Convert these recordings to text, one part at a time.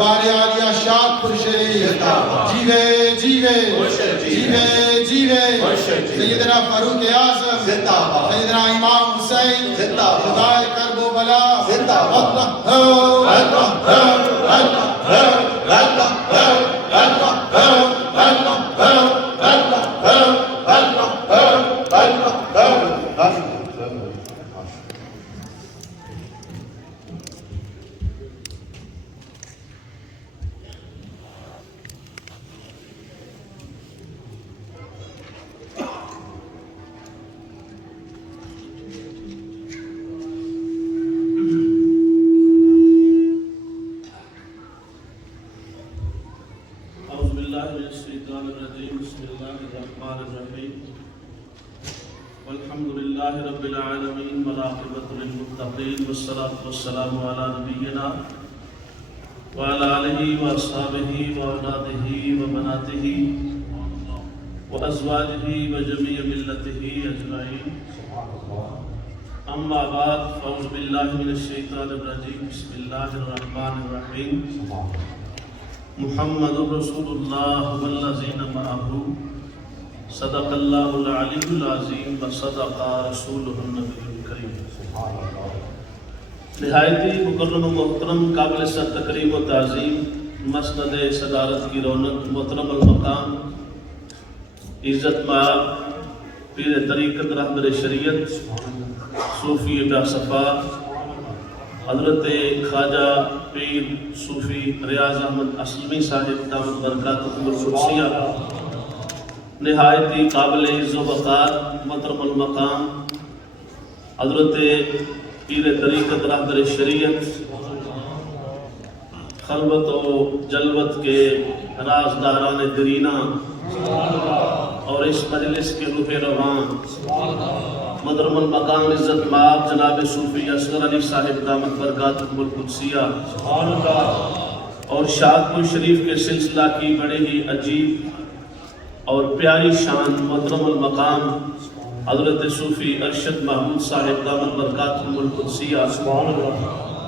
دربار عالیہ شادپور شریف جیوے جیوے جیوے جیوے سیدنا فاروق اعظم سیدنا امام حسین خدائے کرب و بلا رب العالمین والعاقبۃ للمتقین والصلاۃ والسلام علی نبینا وعلی آلہ واصحابہ واولادہ وبناتہ وازواجہ وجمیع ملتہ اجمعین اما بعد فاعوذ باللہ من الشیطان الرجیم بسم اللہ الرحمن الرحیم محمد رسول اللہ والذین معہ صدق اللہ العلی العظیم وصدق رسولہ النبی الکریم۔ نہایتی مکرم و محترم قابل سر تکریم و تعظیم مسند صدارت کی رونق محترم المقام عزت مآب پیر طریقت رہبر شریعت صوفی باصفا حضرت خواجہ پیر صوفی ریاض احمد اسلمی صاحب دامت برکاتہ القدسیہ، نہایتی قابل عزت و وقار محترم المقام حضرت پیر طریقت رہبر شریعت، خلوت و جلوت کے رازداران درینہ اور اس مجلس کے روح رواں محترم المقام عزت مآب جناب صوفی اصغر علی صاحب دامت برکاتہ القدسیہ اور شادپور شریف کے سلسلہ کی بڑے ہی عجیب اور پیاری شان محترم المقام حضرت صوفی ارشد محمود صاحب دامت برکاتہ القدسیہ،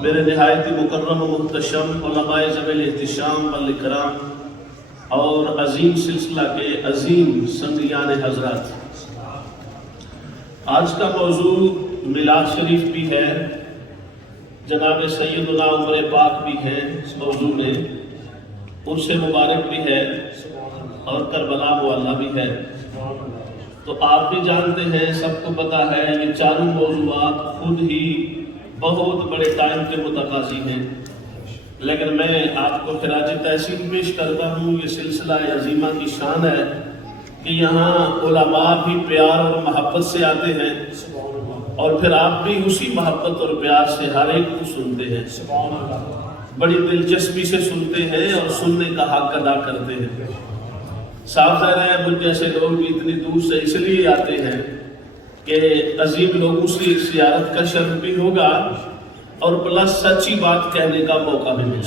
میرے نہایتی مکرم و محتشم علماء ذوی الاحتشام والاکرام اور عظیم سلسلہ کے عظیم سنگیان حضرات، آج کا موضوع میلاد شریف بھی ہے، جناب سیدنا عمر پاک بھی ہے اس موضوع میں، عرس مبارک بھی ہے اور کربلا معلیٰ بھی ہے۔ تو آپ بھی جانتے ہیں، سب کو پتہ ہے، یہ چاروں موضوعات خود ہی بہت بڑے ٹائم کے متقاضی ہیں، لیکن میں آپ کو خراج تحسین پیش کرتا ہوں۔ یہ سلسلہ عظیمہ کی شان ہے کہ یہاں علماء بھی پیار اور محبت سے آتے ہیں اور پھر آپ بھی اسی محبت اور پیار سے ہر ایک کو سنتے ہیں، بڑی دلچسپی سے سنتے ہیں اور سننے کا حق ادا کرتے ہیں۔ صاف ظاہر ہے مجھ جیسے لوگ بھی اتنی دور سے اس لیے آتے ہیں کہ عظیم لوگوں سے زیارت کا شرف بھی ہوگا اور پلس سچی بات کہنے کا موقع بھی ملے۔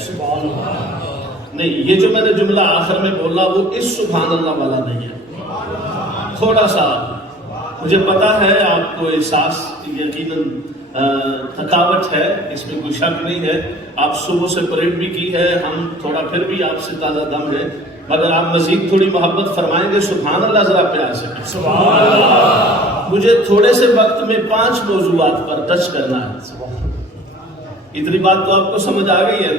نہیں، یہ جو میں نے جملہ آخر میں بولا وہ اس سبحان اللہ والا نہیں ہے، تھوڑا سا مجھے پتا ہے آپ کو احساس یقیناً تھکاوٹ ہے، اس میں کوئی شک نہیں ہے، آپ صبح سے پریڈ بھی کی ہے، ہم تھوڑا پھر بھی آپ سے تازہ دم ہے، مگر آپ مزید تھوڑی محبت فرمائیں گے سبحان اللہ ذرا پیار سے۔ سبحان اللہ۔ مجھے تھوڑے سے وقت میں 5 موضوعات پر ٹچ کرنا ہے، اتنی بات تو آپ کو سمجھ آ گئی ہے۔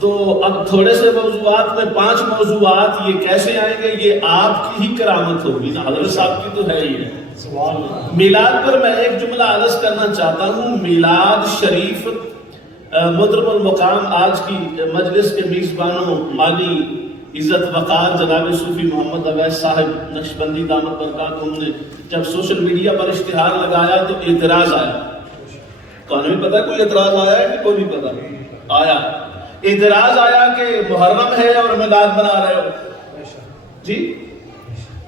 تو اب تھوڑے سے موضوعات میں 5 موضوعات یہ کیسے آئیں گے؟ یہ آپ کی ہی کرامت ہوگی نا، حضرت صاحب کی تو ہے ہی ہے۔ میلاد پر میں ایک جملہ عرض کرنا چاہتا ہوں۔ میلاد شریف محترم المقام آج کی مجلس کے میزبانوں مالی عزت وقار جناب صوفی محمد اویس صاحب نقشبندی دامت برکاتہ نے جب سوشل میڈیا پر اشتہار لگایا تو اعتراض آیا۔ تو ہمیں بھی پتا کوئی اعتراض آیا ہے کہ کوئی نہیں پتا؟ آیا اعتراض آیا کہ محرم ہے اور میلاد بنا رہے ہو جی۔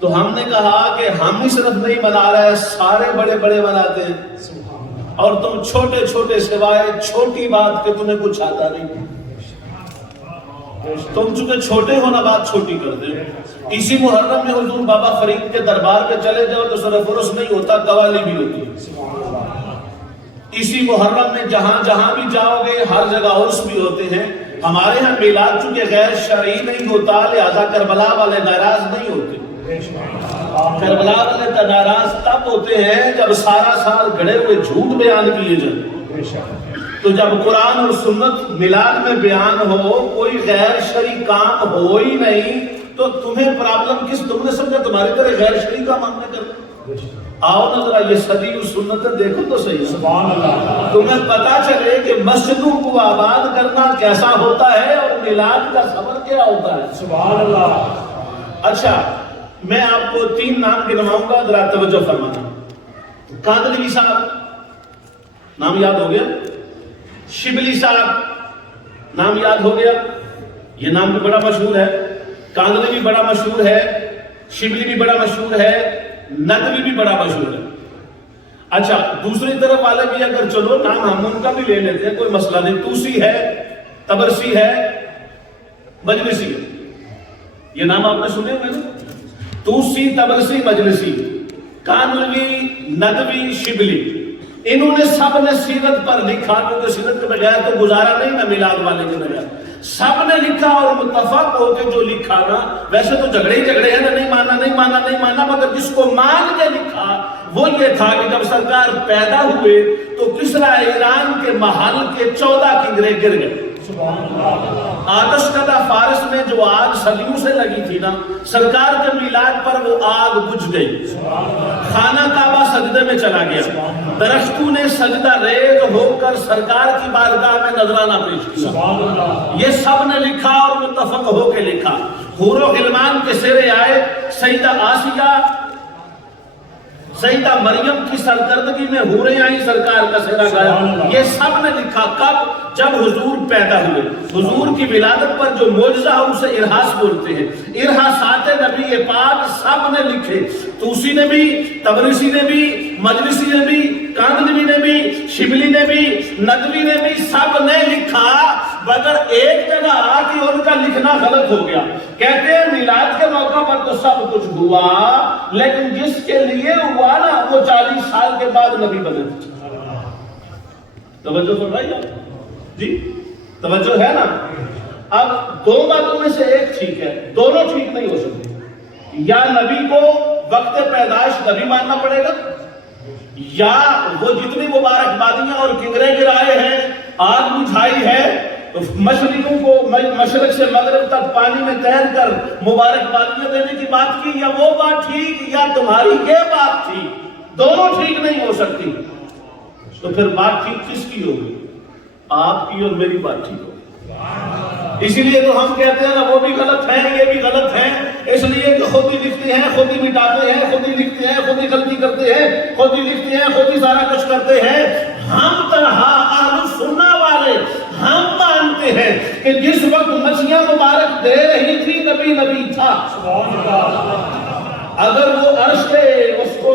تو ہم نے کہا کہ ہم ہی صرف نہیں بنا رہے، سارے بڑے بڑے بناتے ہیں اور تم چھوٹے چھوٹے سوائے چھوٹی بات کہ تمہیں کچھ آتا نہیں، تم چونکہ چھوٹے ہونا بات چھوٹی کرتے ہو۔ اسی محرم میں حضور بابا فرید کے دربار پہ چلے جاؤ تو صرف عرس نہیں ہوتا، قوالی بھی ہوتی ہے۔ اسی محرم میں جہاں جہاں بھی جاؤ گے ہر جگہ عرس بھی ہوتے ہیں۔ ہمارے ہاں میلاد چونکہ غیر شرعی نہیں ہوتا لہذا کربلا والے ناراض نہیں ہوتے. کربلا والے ناراض تب ہوتے ہیں جب سارا سال گڑے ہوئے جھوٹ بیان کیے جائیں. تو جب قرآن اور سنت میلاد میں بیان ہو, کوئی غیر شرعی کام ہو ہی نہیں, تو تمہیں پرابلم کس؟ تم نے سمجھا تمہاری طرح غیر شرعی کام ہم نے کرنا. آؤ نا ذرا یہ صدی و سنتیں دیکھو تو صحیح. سبحان اللہ. تمہیں پتا چلے کہ مسجدوں کو آباد کرنا کیسا ہوتا ہے اور میلاد کا صبر کیا ہوتا ہے. سبحان اللہ. اچھا میں آپ کو 3 نام گنواؤں گا, ذرا توجہ فرمانا. کاندھلوی صاحب نام یاد ہو گیا, شبلی صاحب نام یاد ہو گیا, یہ نام بھی بڑا مشہور ہے. کاندھلوی بھی بڑا مشہور ہے, شبلی بھی بڑا مشہور ہے, ندوی بھی بڑا مشہور ہے. اچھا دوسری طرف والے بھی اگر چلو نام ہم ان کا بھی لے لیتے ہیں, کوئی مسئلہ نہیں. توسی ہے, تبرسی ہے, مجلسی ہے. یہ نام آپ نے سنے ہوئے نا, توسی, تبرسی, مجلسی, کاندھلوی, ندوی, شبلی. انہوں نے سب نے سیرت پر لکھا, کیونکہ سیرت کے بغیر تو گزارا نہیں نا میلاد والے کے بغیر. سب نے لکھا اور متفق ہو کے جو لکھا نا, ویسے تو جھگڑے ہی جھگڑے ہیں نا, نہیں مانا نہیں مانا نہیں مانا, مگر جس کو مان کے لکھا وہ یہ تھا کہ جب سرکار پیدا ہوئے تو کسرا ایران کے محل کے 14 کنگرے گر گئے. آتش کدہ فارس میں جو آگ صدیوں سے لگی تھی نا, سرکار کے میلاد پر وہ آگ بجھ گئی. خانہ کعبہ سجدے میں چلا گیا. درختوں نے سجدہ ریز ہو کر سرکار کی بارگاہ میں نذرانہ پیش کیا. یہ سب نے لکھا اور متفق ہو کے لکھا. حور و غلمان کے سیرے آئے, سیدہ آسیہ, سیدہ مریم کی سرکردگی میں حوریں آئیں, سرکار کا سیرہ گایا. یہ سب نے لکھا. کب؟ جب حضور پیدا ہوئے. حضور کی ولادت پر جو معجزہ ہے اسے ارہاس بولتے ہیں. ارہاسات نبی پاک سب نے لکھے. توسی نے بھی, تبرسی نے بھی, مجلسی نے بھی, کاندھلوی نے بھی, شبلی نے بھی, ندوی نے بھی, سب نے لکھا. مگر ایک جگہ کہ ان کا لکھنا غلط ہو گیا. کہتے ہیں میلاد کے موقع پر تو سب کچھ ہوا, لیکن جس کے لیے ہوا نا وہ 40 سال کے بعد نبی بنے. توجہ فرمائیے جی, توجہ ہے نا. اب 2 باتوں میں سے ایک ٹھیک ہے, دونوں ٹھیک نہیں ہو سکتے. یا نبی کو وقت پیدائش نبی ماننا پڑے گا, یا وہ جتنی مبارک بادیاں اور کنگرے گرائے ہیں, آگ بجھائی ہے, مشرقوں کو مشرق سے مغرب تک پانی میں تیر کر مبارک بادیاں دینے کی بات کی, یا وہ بات ٹھیک یا تمہاری یہ بات ٹھیک. دونوں ٹھیک نہیں ہو سکتی. تو پھر بات ٹھیک کس کی ہوگی؟ آپ کی اور میری بات ٹھیک ہوگی. اسی لیے تو ہم کہتے ہیں نا وہ بھی غلط ہیں, یہ بھی غلط ہیں, اس لیے کہ خود ہی لکھتے ہیں, خود ہی مٹاتے ہیں, خود ہی لکھتے ہیں, خود ہی غلطی کرتے ہیں, خود ہی لکھتے ہیں, خود ہی سارا کچھ کرتے ہیں. ہم تنہا اہل سنہ والے ہم مانتے ہیں کہ جس وقت مچھیاں مبارک دے رہی تھی نبی تھا. اگر وہ عرش پہ اس کو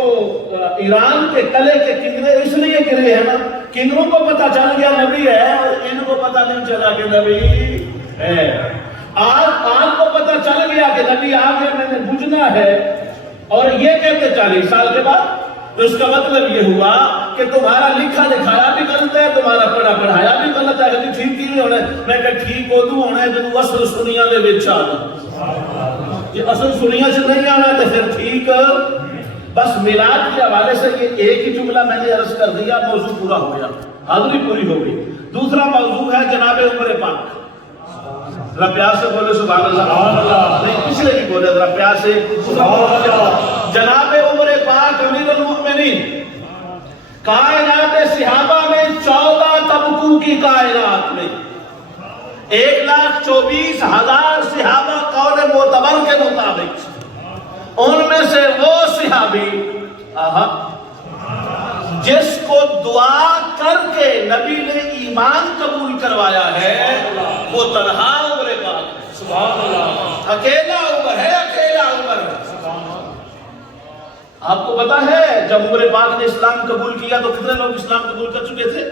ایران کے تلے کے کنگرے اس لیے گرے ہیں نا, کنگروں کو پتا چل گیا نبی ہے اور ان کو پتا نہیں چلا کہ نبی ہے. آگ کو پتا چل گیا کہ نبی آگے میں نے بجھنا ہے, اور یہ کہتے 40 سال کے بعد. تو اس کا مطلب یہ ہوا کہ تمہارا لکھا لکھایا بھی غلط ہے, تمہارا پڑھا پڑھایا بھی غلط ہے. کہ ٹھیک ہی نہیں ہونا. میں کہ ٹھیک ہو دوں ہونا ہے جو اصل سنیا دے وچ آنا, یہ اصل سنیا سے نہیں آنا تو پھر ٹھیک. بس میلاد کے حوالے سے یہ ایک ہی جملہ میں نے عرض کر دیا, موضوع پورا ہو گیا, حاضری پوری ہو گئی. دوسرا موضوع ہے جناب عمر پاک. ذرا پیار سے بولے سبحان اللہ. نہیں پچھلے بھی بولے, ذرا پیار سے سبحان اللہ. جناب عمر پاک امیر المؤمنین, کائنات صحابہ میں 14 طبقوں کی کائنات میں 1,24,000 صحابہ قول معتبر کے مطابق, ان میں سے وہ صحابی جس کو دعا کر کے نبی نے ایمان قبول کروایا ہے وہ تنہا عمر پاک ہے. سبحان اللہ. اکیلا عمر ہے, اکیلا عمر ہے. آپ کو پتا ہے جب عمر پاک نے اسلام قبول کیا تو کتنے لوگ اسلام قبول کر چکے تھے؟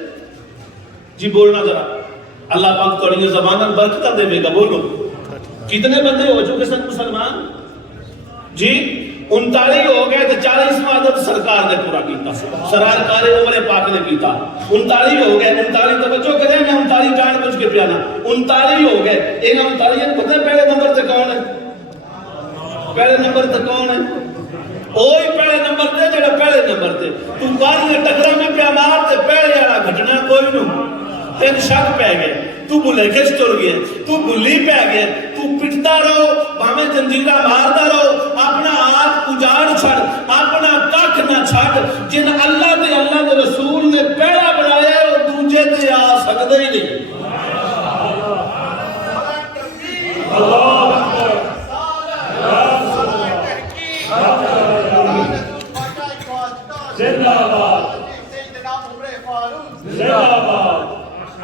جی بولنا ذرا, اللہ پاک توڑی زبان برکت دے گا. بولو کتنے بندے ہو چکے سن مسلمان؟ جی 39 ہو گئے تو 40واں عدد سرکار نے پورا کیتا، سرکار عمر پاک نے کیتا۔ 39 ہو گئے، 39 توجہ کریں، میں 39 جان بوجھ کے پیانا، 39 ہو گئے۔ ان 39 پتہ ہے پہلے نمبر تے کون ہے؟ پہلے نمبر تے کون ہے؟ اوہی پہلے نمبر تے جڑا پہلے نمبر تے تو بارے ٹکرا میں پیا مار تے پہلے والا گھٹنا کوئی نہیں، تین شک پہ گئے، تو بھلے کس ٹر گئے، تو بھلی پہ گئے، تو پٹتا رہو، بھامے جنجیرہ ماردا رہو، اپنا ہاتھ اجاڑ چھڑ، اپنا ککھ نہ چھڑ، جن اللہ دے رسول نے پہلا بنایا ہے وہ دوجے تے آ سکدے ہی نہیں۔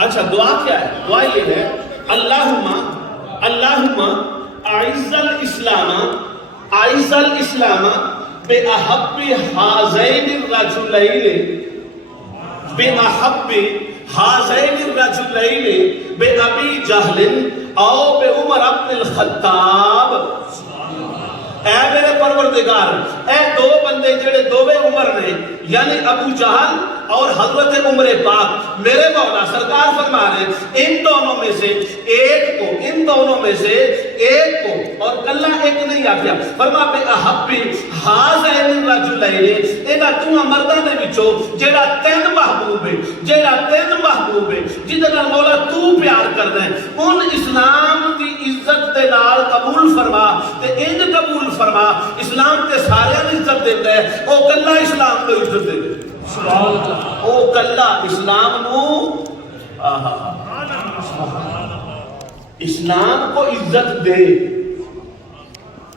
اچھا دعا کیا ہے؟ دعا یہ ہے اللہم اعز الاسلام بأحب هذین الرجلین بأبی جہل او بعمر بن الخطاب۔ اے میرے پروردگار، اے دو بندے جڑے دوویں عمر نے، یعنی ابو جہل اور حضرت عمر پاک، میرے مولا سرکار فرما رہے ان دونوں میں سے ایک کو، ان دونوں میں سے ایک کو، اور کلہ ایک نہیں آگیا، فرما بے احبی ہازین الرجلین، اینا تمہیں مردہ نے بچو جیڑا تین محبوب ہے، جیڑا تین محبوب ہے، جدنا مولا تو پیار کر دیں، ان اسلام دی عزت دے نال قبول فرما، تے ان قبول فرما، اسلام تے سارے عزت دیتا ہے، او کلہ اسلام کو عزت دے دے، او کلہ اسلام نو، اسلام کو عزت دے۔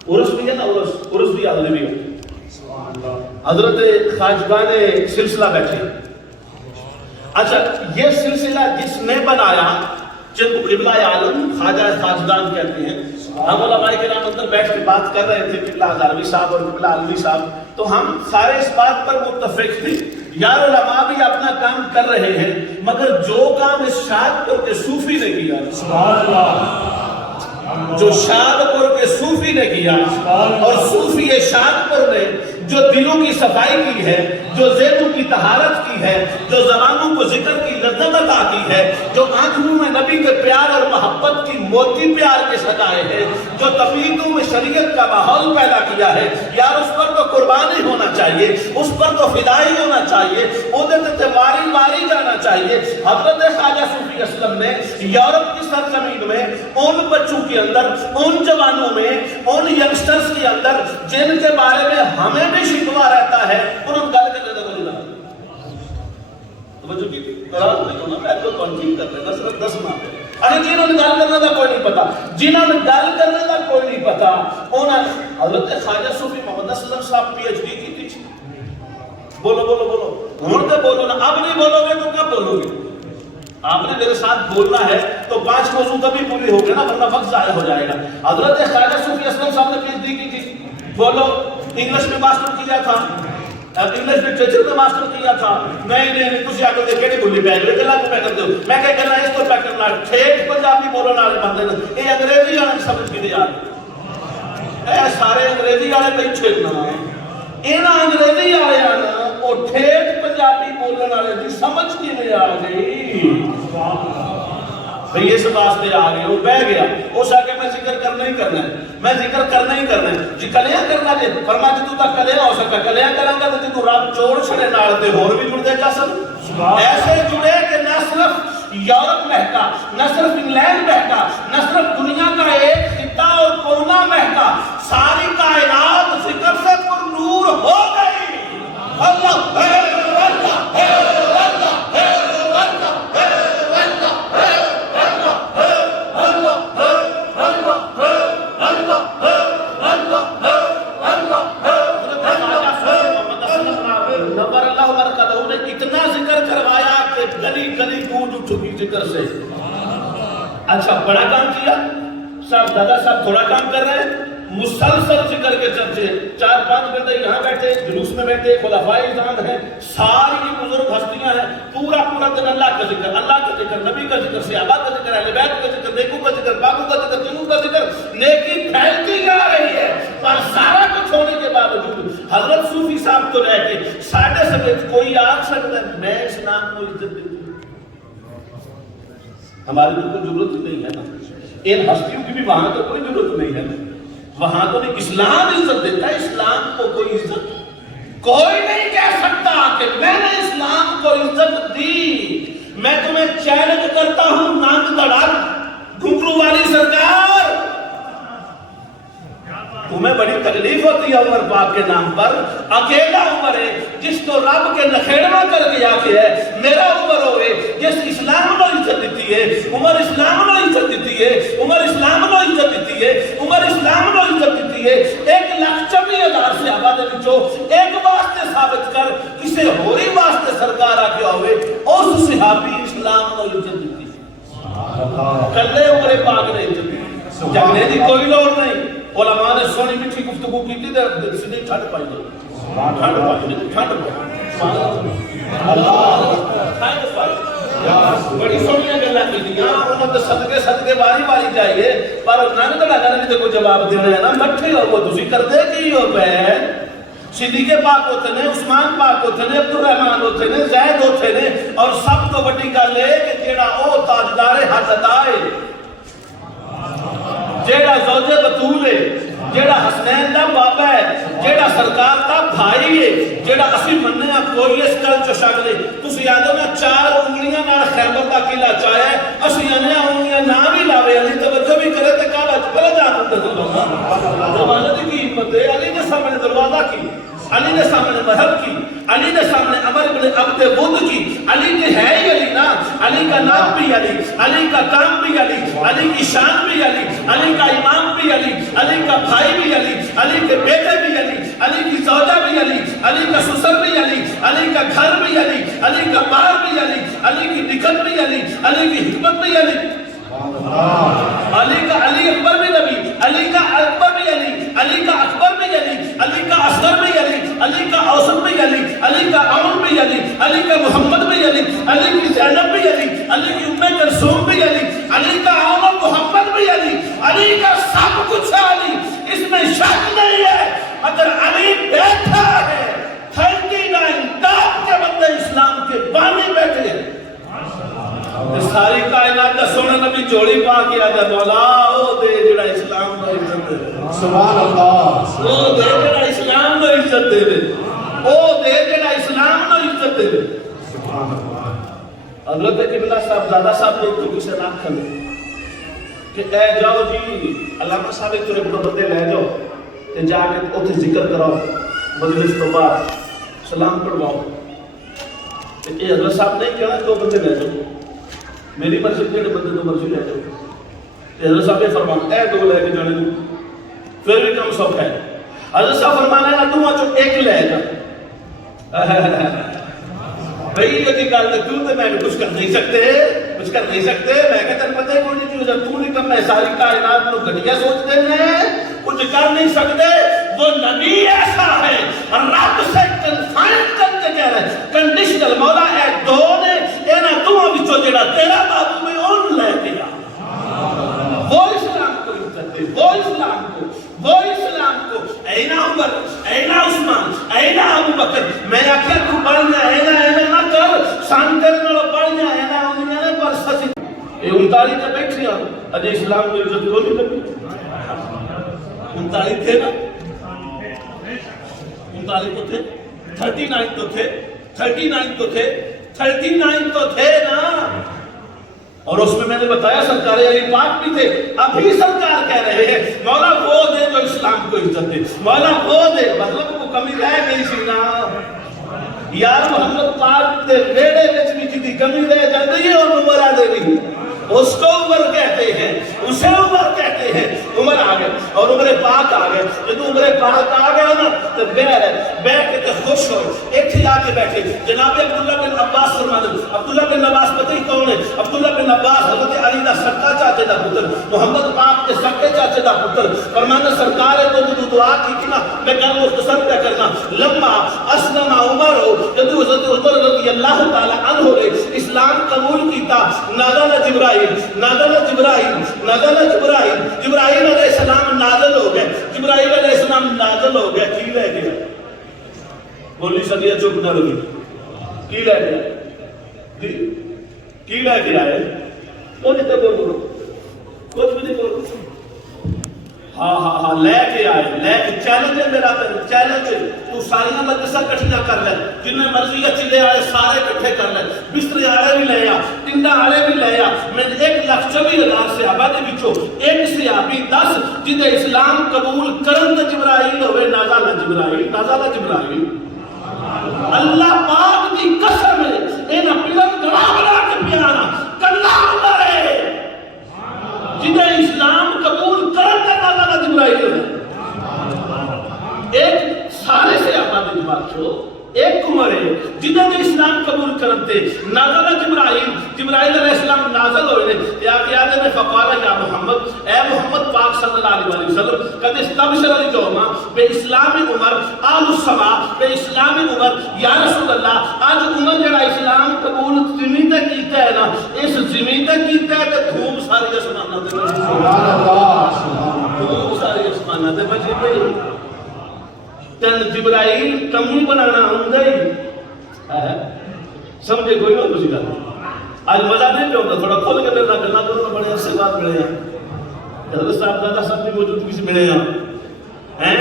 عرس بھی ہے نا، عرس بھی آدھے بھی ہے، حضرت خواجگان سلسلہ بیٹھے۔ اچھا یہ سلسلہ جس نے بنایا، جن کو قبلہ عالم خواجہ خواجگان کہتے ہیں، ہم علماء کرام اندر بیٹھ کے بات کر رہے تھے، قبلہ ہزاروی صاحب اور قبلہ علوی صاحب، تو ہم سارے اس بات پر متفق تھے، یار علماء بھی اپنا کام کر رہے ہیں، مگر جو کام اس شادپور کے صوفی نے کیا، جو شادپور کے صوفی نے کیا، اور صوفی شادپور نے جو دلوں کی صفائی کی ہے، جو ذہنوں کی طہارت کی ہے، جو زبانوں کو ذکر کی لذت عطا کی ہے، جو آنکھوں میں نبی کے پیار اور محبت کی موتی پیار کے سجائے ہیں، جو تبلیغوں میں شریعت کا ماحول پیدا کیا ہے، یار اس پر تو قربانی ہونا چاہیے، اس پر تو فدائی ہونا چاہیے، ادھر واری واری جانا چاہیے۔ حضرت خواجہ صوفی اسلم نے یورپ کی سرزمین میں ان بچوں کے اندر، ان جوانوں میں، ان ینگسٹرز کے اندر جن کے بارے میں ہمیں بھی شکوا رہتا ہے، انہوں گل کے لئے بولی رہا توجہ کی قرآن میں جو نا میں تو تنقید کر رہے صرف 10 ماہ پہ، اگر جنہوں نے گل کرنے کا کوئی نہیں پتا، جنہوں نے گل کرنے کا کوئی نہیں پتا، انہوں نے حضرت خواجہ صوفی محمد اسلم صاحب پی ایچ ڈی کی تھی، بولو بولو بولو، ہوں تو بولو نا، اب نہیں بولو گے تو کب بولو گے؟ آپ نے میرے ساتھ بولنا ہے تو 5 موضوع کبھی پوری ہو گئے نا، ورنہ وقت ضائع ہو جائے گا۔ حضرت خواجہ صوفی اسلم صاحب نے پی ایچ ڈی کی تھی، بولو انگلش میں ماسٹر کیا تھا، انگلش لٹریچر میں ماسٹر کیا تھا، نہیں تسی آگے دے کیڑی بولی پہ گئے گلا کو پہ کر دو، میں کہ گلا اس کو پہ کرنا ٹھیک پنجابی بولن والے بندے نے، یہ انگریزی والے سمجھ کے یار، اے سارے انگریزی والے بیٹھے نا، انہاں انگریزی والے نا وہ ٹھیک پنجابی بولن والے دی سمجھ کی نہیں آ گئی، بھئی اس واسطے آ گئے، وہ بہ گیا، اس آگے میں ذکر کرنا ہی کرنا ہے، میں ذکر کرنا ہی کرنا ہے، جی کلیاں کرنا جی، فرما جدو تک کلیاں ہو سکتا، کلیاں کریں گا تو جدو رب چوڑ چھڑے نالتے اور بھی جڑ دے جا سن، ایسے جڑے کہ نہ صرف یورپ مہکا، نہ صرف انگلینڈ مہکا، نہ صرف دنیا کا ایک خطہ اور کونا مہکا، ساری کائنات ذکر سے پر نور ہو گئی، اللہ ہے اللہ ہے اللہ ہے اللہ ہے ذکر سے۔ اچھا بڑا کام کیا صاحب، دادا صاحب تھوڑا کام کر رہے ہیں، مسلسل ذکر کے چرچے، 4-5 بندے یہاں بیٹھے، جلوس میں بیٹھے، خلفائے اعظام ہیں، ساری بزرگ ہستیاں ہیں، پورا دن اللہ کا ذکر، اللہ کا ذکر، نبی کا ذکر، صحابہ کا ذکر، اہل بیت کا ذکر، نیکوں کا ذکر، پاکوں کا ذکر، جنوں کا ذکر، نیکی پھیلتی جا رہی ہے، پر سارا کچھ ہونے کے باوجود حضرت صوفی صاحب تو رہ کے ساڑھے سمیت کوئی آگ سکتا ہے میں اسلام کو عزت دیتی ہوں؟ ہماری تو کوئی ضرورت نہیں ہے نا، ان ہستیوں کی بھی وہاں تو کوئی ضرورت نہیں ہے نا، وہاں تو نہیں، اسلام عزت دیتا ہے، اسلام کو کوئی عزت کوئی نہیں کہہ سکتا کہ میں نے اسلام کو عزت دی۔ میں تمہیں چیلنج کرتا ہوں نانگ دڑا گھنگرو والی سرکار، تمہیں بڑی تکلیف ہوتی ہے عمر پاک کے نام پر، اکیلا عمر ہے جس کو رب کے نخیڑوا کر کے آتے ہے، میرا عمر ہوئے جس اسلام کو عزت دیتی ہے، عمر اسلام کو عزت دیتی ہے، عمر اسلام کو عزت دیتی ہے، عمر اسلام کو عزت دیتی ہے۔ 1,40,000 صحابہ دے وچوں ایک واسطے ثابت کر کسے ہوری واسطے سرکار آ کے ہوئے اس صحابی اسلام کو عزت دیتی ہے، کلے عمر پاک نے عزت دی، جھگڑے دی کوئی لوڑ نہیں۔ علماء نے سونی میٹھی گفتگو کی تھی دل سے نہیں ٹھنڈ پائی گئی، ٹھنڈ پائی بڑی سونیاں گلا کی دیا، انہوں نے صدقے واری واری چاہیے، پر ننگ دڑا کرنے تے کوئی جواب دینا ہے نا، مٹھے ہو وہ تسی کردے کی ہو بہن؟ صدیق پاک ہوتے نے، عثمان پاک ہوتے نے، عبدالرحمن ہوتے نے، زید ہوتے نے، اور سب تو بڑی گل ہے کہ جیڑا او تاجدار حضرت آئے، جیڑا زوج بطول ہے، جیڑا حسنین دا بابا ہے، جیڑا سرکار دا بھائی ہے، جیڑا اسی مننے آپ کوئی اس کل چشاک لے، تسی آدھو نا 4 انگلیاں نال خیبر دا قلعہ چاہے ہے، اسی انہیں انگلیاں نام ہی لاوے، علی توجہ بھی کرے تے کعبہ پہلے جا کرتے تھے، زمانہ دی کی حکمت ہے، علی نے سامنے دروازہ کی، علی نے سامنے مذہب کی، علی نے سامنے عمر بن عبد ود کی، علی نے ہے ہی علی نا، علی کا نام بھی علی، علی کا کام بھی علی، علی کی شان بھی علی، علی کا امام بھی علی، علی کا بھائی بھی علی، علی کے بیٹے بھی علی، علی کی زوجہ بھی علی، علی کا سسر بھی علی، علی کا گھر بھی علی، علی کا بار بھی علی، علی کی نکت بھی علی، علی کی حکمت بھی علی، علی کا علی اکبر بھی نبی، علی کا اکبر بھی علی، علی کا اکبر بھی علی، علی کا اصغر بھی علی، علی کا اوسط بھی علی، علی کا عون بھی علی، علی کا محمد بھی علی، علی کی زینب بھی علی، علی کی ام کلثوم بھی علی، علی کا عون و محمد بھی علی، علی کا سب کچھ علی، اس میں شک نہیں ہے۔ اگر علی بیٹھا ہے 39 ٹاپ کے بندے اسلام کے بانی بیٹھے ہیں، ساری کائنات کا سونا نبی جوڑی پا کے آدھا مولا او دے جڑا اسلام کو عزت دے، سبحان اللہ، او دے جڑا اسلام کو عزت دے، او دے جڑا اسلام کو عزت دے۔ حضرت قبلہ صاحب زیادہ صاحب نے تو کسے نام کھلے کہ اے جاؤ جی علامہ صاحب ایک تو ایک بندے لے جاؤ تے جا کے اوتھے ذکر کراؤ، مجلس تو بعد سلام پڑھواؤ، اے حضرت صاحب نہیں کہنا 2 بندے لے جاؤ، میری مرضی کے بندے 2 مرضی لے جاؤ، حضرت صاحب نے فرمایا اے 2 لے کے جانے دو، پھر بھی کم سب ہے، حضرت صاحب فرمانا ہے نا تمہاں جو 1 لے جا، بھئی یہ کی گل تے میں کچھ کر نہیں سکتے، کچھ کر نہیں سکتے، میں کہتا پتہ ہے کوئی نہیں چیز تو نہیں کم میں ساری کائنات میں گھٹیا سوچ دینے کچھ کر نہیں سکتے، وہ نبی ایسا ہے رب سے کنفائن کر کے کہہ رہے ہیں کنڈیشنل مولا اے 2 نے اینا دعا وچوں جڑا تیرا بابو میں اون لے گیا، وہ اسلام کو عزت دے، وہ اسلام کو، وہ اسلام کو، اینا عمر، اینا عثمان، اینا ابو بکر، میں آخر تو پڑھنا اینا نہ کر، سان کرنے لو پڑھنا اینا انہیں نے پر سچ یہ 39 تے بیٹھے ہیں اجے اسلام کو عزت کو نہیں کرتی، 39 تھے نا، 39 تو تھے، 39 تو تھے، 39 تو تھے، 39 تو تھے نا، اور اس میں نے بتایا سرکار علی پاک بھی تھے، ابھی سرکار کہہ رہے ہیں مولا وہ دے جو اسلام کو عزت دے، مولا وہ دے، مطلب کو کمی رہ گئی سی نا، یار محمد پاک دے ویڑے وچ بھی جدی کمی رہ جاتی ہے اور عمر آ دے رہی، اس کو عمر کہتے ہیں، اسے عمر کہتے ہیں، عمر آ گئے اور عمر پاک آ گئے، جب عمر پاک آ گیا نا تو بیٹھ کے خوش ہو، ایک ہی آ کے بیٹھے، جناب عبداللہ بن عباس فرماتے ہیں، عبداللہ بن عباس پتہ ہی کون ہے؟ عبداللہ بن عباس حضرت علی دا سکا چاچے دا پتر، محمد پاک کے سکے چاچے دا پتر، فرمانا سرکار ہے تو دعا کی تھی نا، میں گل مختصر پہ کرنا، لما اسلم عمر ہو، جب حضرت عمر رضی اللہ تعالی عنہ نے اسلام قبول کیتا، نازل جبرائیل، نازل جبرائیل، نازل جبرائیل، جبرائیل علیہ السلام نازل ہو گئے، جبرائیل علیہ السلام نازل ہو گئے، کی رہ گیا بولی سکیا چپ نہ لگی کی لے کے جی کی لے کے آئے وہ جتنے بول بولو کچھ بھی نہیں بولو ہاں لے کے آئے لے کے چیلنج ہے میرا چیلنج تو ساری مجلسہ کٹھیاں کر لے جنہیں مرضی چلے آئے سارے کٹھے کر لے بستری آلے بھی لے آ ٹنڈا آلے بھی لے آ میں 1,24,000 صحابہ دے وچوں ایک صحابی 10 جنہیں اسلام قبول کرن تے جبرائیل ہوئے نازل جبرائیل اللہ پاک دی قسم ہے انہاں پیرن گواہ بنا کے پیانا کلا عمر ہے جنہیں اسلام قبول کرن تے نازل جبرائیل ہوئے ایک سارے صحابہ دے جواب چھو ایک عمر ہے جنہیں نے اسلام قبول کرتے نازل جبرائیل علیہ السلام نازل ہوئے یا قیادے میں فقال یا محمد اے محمد پاک صلی اللہ علیہ وسلم قد استبشر اليوم بے اسلام عمر آل السماء بے اسلام عمر یا رسول اللہ آج عمر جڑا اسلام قبول زمین تے کیتا ہے نا اس زمین تے کیتا ہے تے دھوم ساری اسمانہ تے سبحان اللہ دھوم ساری اسمانہ تے بچی پئی تن جبرائیل کمی بنانا ہوندہ ہی سمجھے کوئی نہ کسی کا آج مزہ نہیں پہ ہوتا تھوڑا کھول کے کرنا کرنا بڑے عرصے بات ملے ہیں حضرت صاحب دادا صاحب بھی موجود کسی ملے ہیں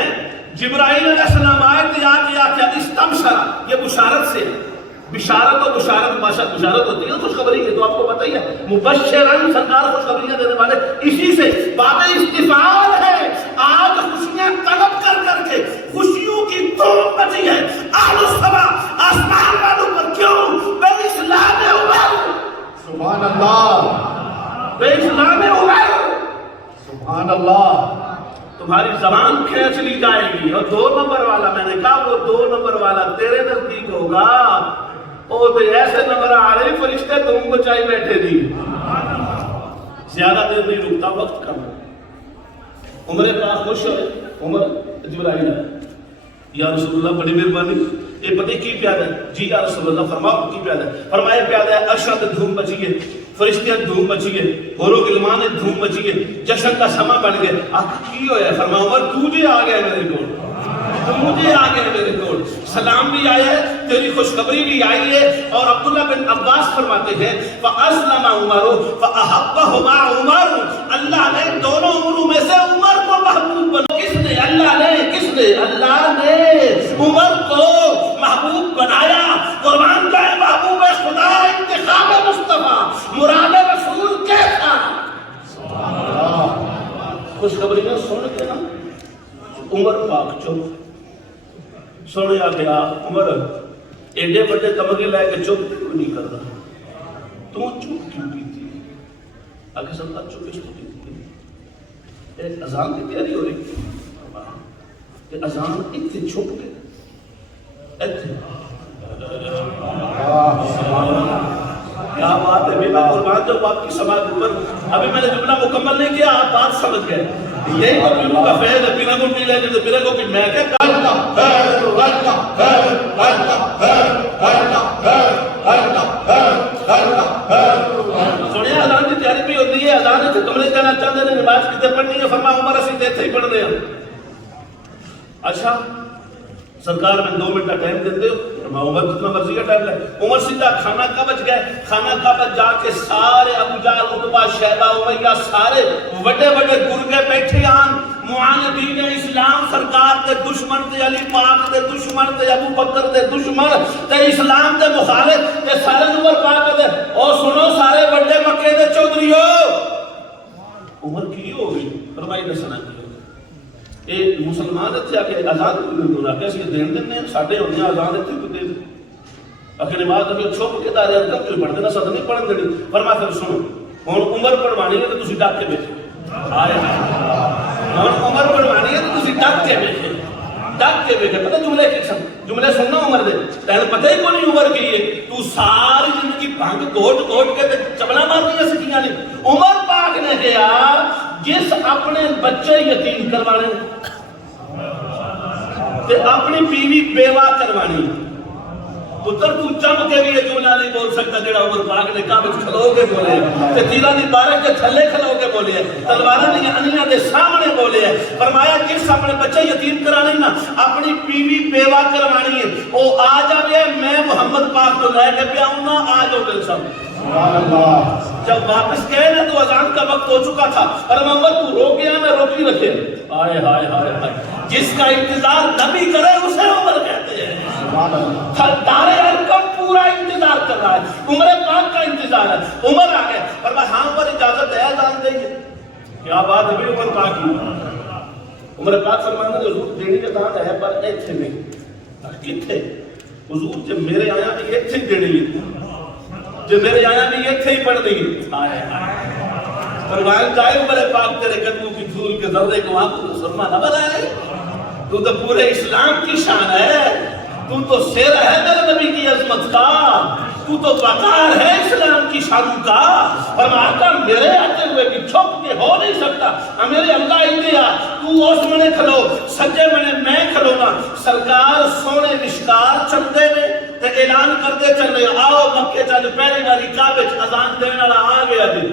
جبرائیل علیہ السلام آئے تو یا کیا استبشرہ یہ بشارت سے بشارت و بشارت بشارت ہوتی ہے خوشخبری ہے تو آپ کو پتہ ہی ہے مبشرن سرکار خوشخبریاں دینے والے اسی سے باب استفعال ہے آج خوشیاں طلب کر کے خوشیوں کی دھوم مچی ہے اہل السماء آسمان والوں پر کیوں بے اسلام عمر سبحان اللہ بے اسلام عمر سبحان اللہ تمہاری زبان کھینچ لی جائے گی اور 2 نمبر والا میں نے کہا وہ 2 نمبر والا تیرے نزدیک ہوگا وہ تو ایسے نمبر آ رہے فرشتے تم کو چاہیے بیٹھے دی زیادہ دیر نہیں رکتا وقت کم عمر پاک خوش ہوئے عمر جبرائیل یا رسول اللہ بڑی مہربانی یہ پتہ کی پیادہ ہے جی یا رسول اللہ فرماؤ کی پیادہ ہے فرمایا پیادہ ہے ارشد دھوم بچی ہے فرشتیاں دھوم بچی ہے ہورو گلمان دھوم بچی ہے جشن کا سما بن گئے آقا کی ہویا ہے فرمایا عمر تجھے آ گیا میرے کو مجھے آگے میرے کول سلام بھی آیا ہے تیری خوشخبری بھی آئی ہے اور عبداللہ بن عباس فرماتے ہیں فَأَسْلَمَ عُمَرُ فَأَحَبَّهُمَا عُمَرُ اللہ نے دونوں عمروں میں سے عمر کو محبوب بنا کس نے اللہ نے عمر کو محبوب بنایا قربان کا محبوب خدا انتخاب مصطفیٰ مراد رسول کیسا خوشخبری نے سن کے نا عمر پاک چپ سنیا گیا عمر ایڈے بڑے تمغے لے کے چپ نہیں کر رہا تو چپ کیوں کی تھی آگے سب چپ اس کو کی تھی ایک اذان کی تیاری ہو رہی کہ اذان اتنے چھپ گئے کیا بات ہے میں قربان جب آپ کی سماعت اوپر ابھی میں نے جملہ مکمل نہیں کیا آپ بات سمجھ گئے یہی تو پیروں کا فیض ہے پیروں کو پی لے جو پیروں کو پی میں کیا سنیا اذان کی تیاری بھی ہوتی ہے اذان سے کمرے جانا چاہتے ہیں نماز کتنے پڑھنی ہے فرما عمر اسی دیتے ہی پڑھ رہے ہیں اچھا سرکار میں 2 منٹ کا ٹائم دیتے ہو عمر جتنا مرضی کا ٹائم لے عمر سیدھا خانہ کعبہ گئے خانہ کعبہ جا کے سارے ابو جہل عتبہ شیبہ امیہ سارے بڑے بڑے گرگے بیٹھے آن معاندین اسلام سرکار دے دشمن تے علی پاک دے دشمن تے ابو بکر دے دشمن تے اسلام دے مخالف تے سارے عمر پاک دے او سنو سارے بڑے مکے دے چودھریو عمر کی ہو گئی فرمائی دسنا کی اے مسلمان اتھے آکے آزاد ہونا کیسے دین دینے ہیں ساڑھے ہونے آزاد اتھے کو دین اکھے نماز ابھی چھوپ کے دارے اندر کوئی پڑھ دینا صد نہیں پڑھن دینی فرما پھر سنو ہون عمر پڑھوانی ہے تو تسی ڈاک کے بیٹھے ہون عمر پڑھوانی ہے تو تسی ڈاک کے بیٹھے پتہ جملے کی جملے سننا عمر دے تینے پتہ ہی کونی عمر کی ہے تو ساری زندگی بھانگ گھوٹ کے چبنا مارنی ہے سکیاں نے عمر پاک نے کہا جس اپنے بچے یتیم کروانے تے اپنی بیوی بیوہ کروانی پتر تو چم کے بھی یہ جملہ نہیں بول سکتا جڑا عمر پاک نے کعبے وچ کھلو کے بولے تے تیراں دی بارش دے تھلے کھلو کے بولے تلواراں دی انیاں دے سامنے بولے فرمایا جس اپنے بچے یتیم کرانے نا اپنی بیوی بیوہ کروانی ہے او آ جاوے میں محمد پاک کو لے کے پیا ہوں نا آ جاؤ دل سب سبحان اللہ جب واپس گئے نا تو اذان کا وقت ہو چکا تھا اور محمد تو رو گیا میں روکی رکھے ہائے ہائے ہائے ہائے جس کا انتظار نبی کرے اسے عمر کہتے ہیں سبحان اللہ دار ارقم پورا انتظار کر رہا ہے عمر پاک کا انتظار ہے عمر آ گئے فرمایا ہاں پر اجازت ہے اذان دیں کیا بات ہے عمر پاک کی عمر پاک فرمایا حضور دینی کے دان ہے پر ایتھے نہیں کتھے حضور جب میرے آیا کہ ایتھے دینی ہے جو میرے آیا بھی ایتھے ہی پڑھ دی فرمایا جائے عمر پاک تیرے قدموں کی دھول کے ذرے کو آنکھوں کو سرما نہ بنائے تو تو پورے اسلام کی شان ہے تو سیر ہے میرے نبی کی عظمت کا تو وقار ہے اسلام کی شان کا فرمایا میرے آتے ہوئے بھی چھپ کے ہو نہیں سکتا میرے اللہ انڈیا تو اس منے کھلو سجے منے میں کھلونا سرکار سونے مشکار چندے میں تے اعلان کرتے چل رہے آؤ مکے چل پہلی باری کعبے اذان دینے والا آ گیا جی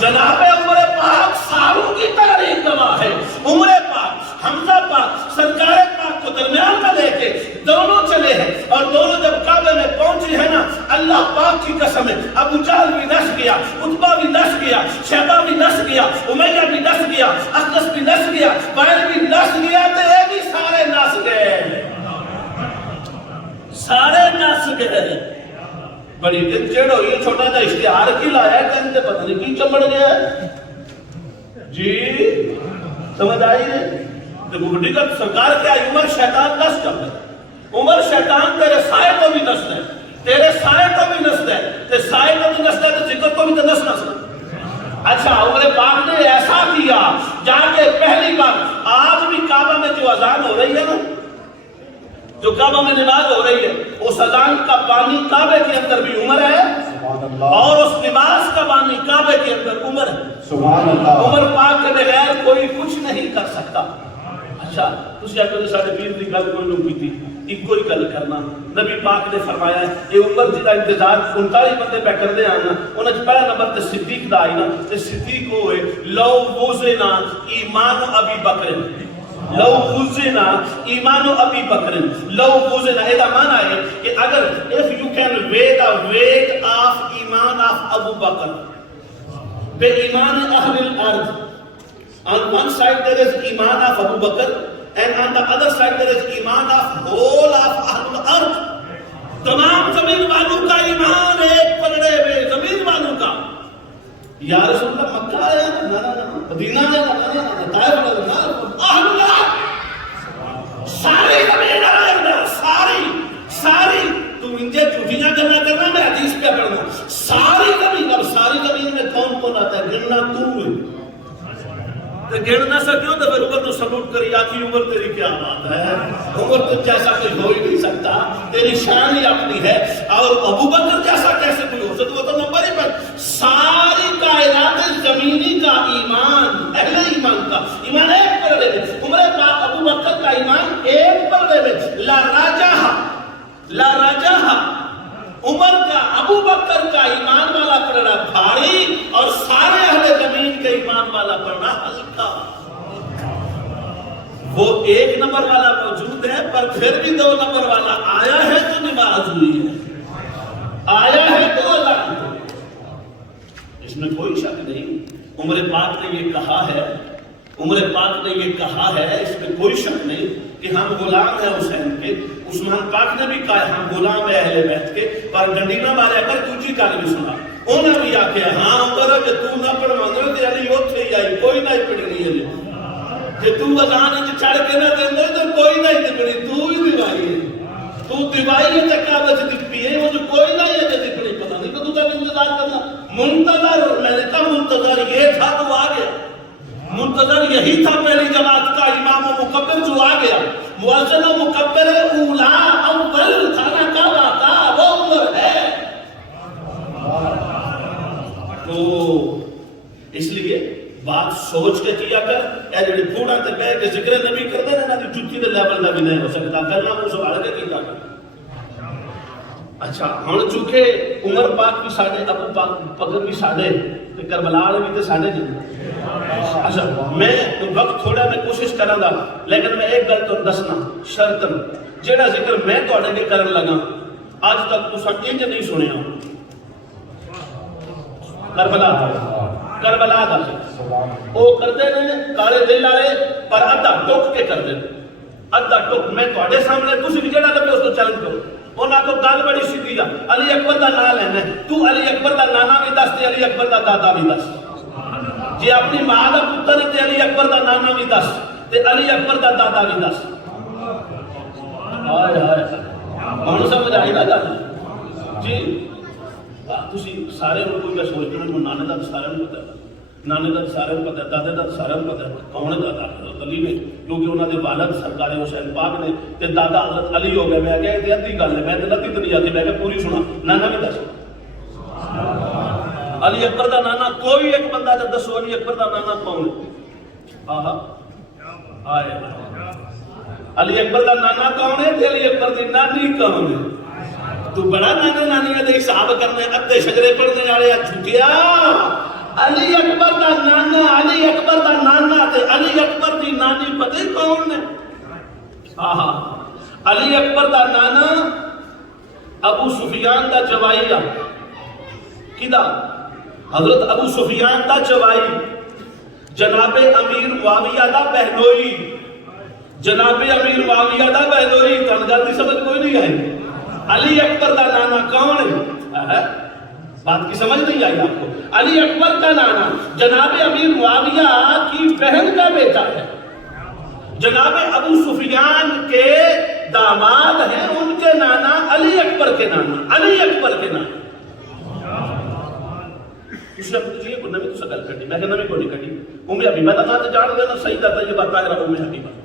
جناب عمر پاک سالوں کی تاریخ گواہ ہے عمر پاک حمزہ پاک سرکار پاک کو درمیان میں لے کے دونوں چلے ہیں اور دونوں جب کعبے میں پہنچے ہیں نا اللہ پاک کی قسم ہے ابو جہل بھی نس گیا عتبہ بھی نس گیا شیبہ بھی نس گیا امیہ بھی نس گیا اخنس بھی نس گیا وائل بھی نس گیا تو یہ بھی سارے نس گئے سارے نس گئے بڑی دن چڑھ ہوئی چھوٹا جا اشتہار کی لایا کہیں تے پتہ نہیں کی چمڑ گیا جی سمجھ آئی ہے تو بڑی کا سرکار کیا عمر شیطان نس کر دے عمر شیطان تیرے سائے کو بھی نس دے تیرے سائے کو بھی نس دے تے سائے کو بھی نس دے تو ذکر کو بھی تو نس دے اچھا عمر پاک نے ایسا کیا جا کے پہلی بار آج بھی کعبہ میں جو اذان ہو رہی ہے نا جو کعبہ میں نماز ہو رہی ہے اس اذان کا پانی کعبے کے اندر بھی عمر ہے اور اس نماز کا پانی کعبے کے اندر عمر ہے سبحان اللہ عمر پاک کے بغیر کوئی کچھ نہیں کر سکتا اچھا تسی اگر ساڈے پیر دی گل کوئی نہیں کیتی ایک کوئی گل کرنا نبی پاک نے فرمایا ہے یہ عمر جی دا انتظار 39 بندے پہ کردے آنا انہاں وچ پہلا نمبر تے صدیق دا آئی نا تے صدیق ہوئے لو وزنا ایمان ابی بکر لو وزنا ایمان ابی بکر لو وزنا یہ معنی ہے کہ اگر if you can weigh the weight of ایمان of ابو بکر بے ایمان اہل الارض on one side there is ایمان of Abu Bakr and on the other side there is ایمان of whole of اہل الارض تمام زمین والوں کا ایمان ایک پلڑے میں زمین والوں کا یا رسول اللہ مکہ آیا نا مدینہ آیا نا طائف آیا ساری زمین آیا ساری تم انجھے جھوٹیاں کرنا میں حدیث پہ پڑھنا ساری زمین اب ساری زمین میں کون کون آتا ہے گرنا تم ہے تو گڑ نہ سکیوں تو پھر عمر تو سلوٹ کری آتی عمر تیری کیا بات ہے عمر تو جیسا کوئی ہو ہی نہیں سکتا تیری شان ہی اپنی ہے اور ابو بکر جیسا کیسے کوئی ہو سکتا وہ تو نمبر ہی پر ساری کائنات زمینی کا ایمان اہل ایمان کا ایمان ایک پر دے عمر ابو بکر کا ایمان ایک پر دے لا راجہ عمر کا ابو بکر کا ایمان والا پڑھنا بھاری اور سارے اہل زمین کے ایمان والا پڑھنا ہلکا وہ ایک نمبر والا موجود ہے پر پھر بھی 2 نمبر والا آیا ہے تو نماز ہوئی ہے آیا ہے تو اذان اس میں کوئی شک نہیں عمر پاک نے یہ کہا ہے عمر پاک نے یہ کہا ہے اس میں کوئی شک نہیں کہ ہم غلام ہیں حسین کے عثمان پاک نے بھی کہا ہم غلام ہیں اہل بیت کے پر ڈنڈی نہ مارے کر دوسری گل بھی سنا انہوں نے بھی آخیا ہاں عمر کہ تو نہ پڑھوانا تے علی اوتھے ہی آئی کوئی نہ پڑھنی ہے کہ تو اذان وچ چڑھ کے نہ دیندا تے کوئی نہیں پڑھنی تو ہی دیوائی ہے تو دیوائی ہے تے کعبہ سے دکھتی ہے وہ کوئی نہیں ہے تے پڑھنی پتہ نہیں کہ تو تک انتظار کرنا منتظر میں نے کہا منتظر یہ تھا تو آ گیا منتظر یہی تھا پہلی جماعت کا امام و مکبر جو آ گیا مؤذن و مکبر اولا اول کھانا کعبہ کا وہ عمر ہے تو اس لیے بات سوچ کے کیا کر اے جڑی بوڑھا تے بیٹھ کے ذکر نبی کردے نے نا دی جُتی دے لیول دا بھی نہیں ہو سکتا کرنا وہ سوال کے کیتا اچھا ہن چونکہ عمر پاک بھی ساڈے ابو پاک پگر بھی ساڈے تے کربلا والے بھی تے ساڈے جی. اچھا میں وقت تھوڑا میں کوشش کراں گا لیکن میں ایک گل تو دسنا شرطن جیڑا ذکر میں تواڈے کے کرن لگا اج تک تساں انج نہیں سنیا کربلا دا او کردے نے کالے دل والے پر ادھا ٹک کے کردے ادھا ٹک میں تواڈے سامنے تسی بھی جیڑا لبے اس تو چیلنج کرو. انہاں کو گل بڑی سیدھی آ علی اکبر دا نام لینا تو علی اکبر دا نانا بھی دس تے علی اکبر دا دادا بھی دس. جی اپنی ماں دا پتر تے علی اکبر دا نانا بھی دس تے علی اکبر دا دادا بھی دس. ہائے ہائے ہن سمجھ آئی نا گل جی. تسی سارے کوئی کا سوچتے ہیں نانے دا سارے کو پتہ ہے نانے دا سارے کو پتہ ہے دادے دا سارے کو پتہ ہے کون ہے دادا علی نے کیونکہ انہاں دے والد سرکار حسین پاک نے تے دادا حضرت علی ہو گئے. میں کہا تے ادھی گل ہے میں تے لتی تے نہیں آتی میں کہ پوری سنا نانا بھی دس علی اکبر دا نانا کوئی ایک بندہ تے دسو علی اکبر دا نانا کون ہے. آہا آئے علی اکبر دا نانا کون ہے تے علی اکبر دی نانی کون ہے. تو بڑا نانا نانی دے حساب کرنے ادھے شجرے پڑھنے والے جھکیا علی اکبر دا نانا علی اکبر دا نانا تے علی اکبر دی نانی پتہ کون ہے. آہا علی اکبر دا نانا ابو سفیان دا جوائی آ کدا حضرت ابو سفیان دا جوائی جناب امیر معاویہ دا بہنوئی جناب امیر معاویہ دا بہنوئی. تن گل دی سمجھ کوئی نہیں آئی. علی اکبر دا نانا کون ہے بات کی سمجھ نہیں آئی آپ کو. علی اکبر کا نانا جناب امیر معاویہ کی بہن کا بیٹا ہے. جناب ابو سفیان کے داماد ہیں ان کے نانا علی اکبر کے نانا علی اکبر کے نانا. اس نے اپنی کو نمی تو سکل کٹی میں کہ نمی کو نہیں کٹی. ام حبیبہ دا نام جان لینا سیدہ طیبہ طاہرہ ام حبیبہ.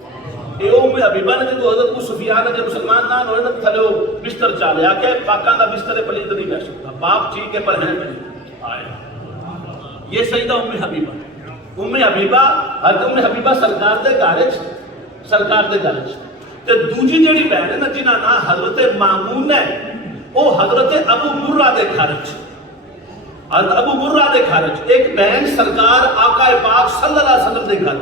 اے ام حبیبہ نے جو حضرت ابو سفیان نے مسلمان نہ ہوئے نا تھلو بستر چالے آ کے پاکاں دا بستر پلید نہیں بیٹھ سکتا باپ ٹھیک ہے پر ہے پلید آئے. یہ سیدہ ام حبیبہ. ام حبیبہ حضرت ام حبیبہ سرکار دے گھر سرکار دے گھر تے دوجی جیڑی بہن ہے نا جنہاں نا حضرت مامون ہے او حضرت ابو مرہ دے گھر حضرت ابو مرہ دے گھر ایک بہن سرکار آقا پاک صلی اللہ علیہ وسلم دے گھر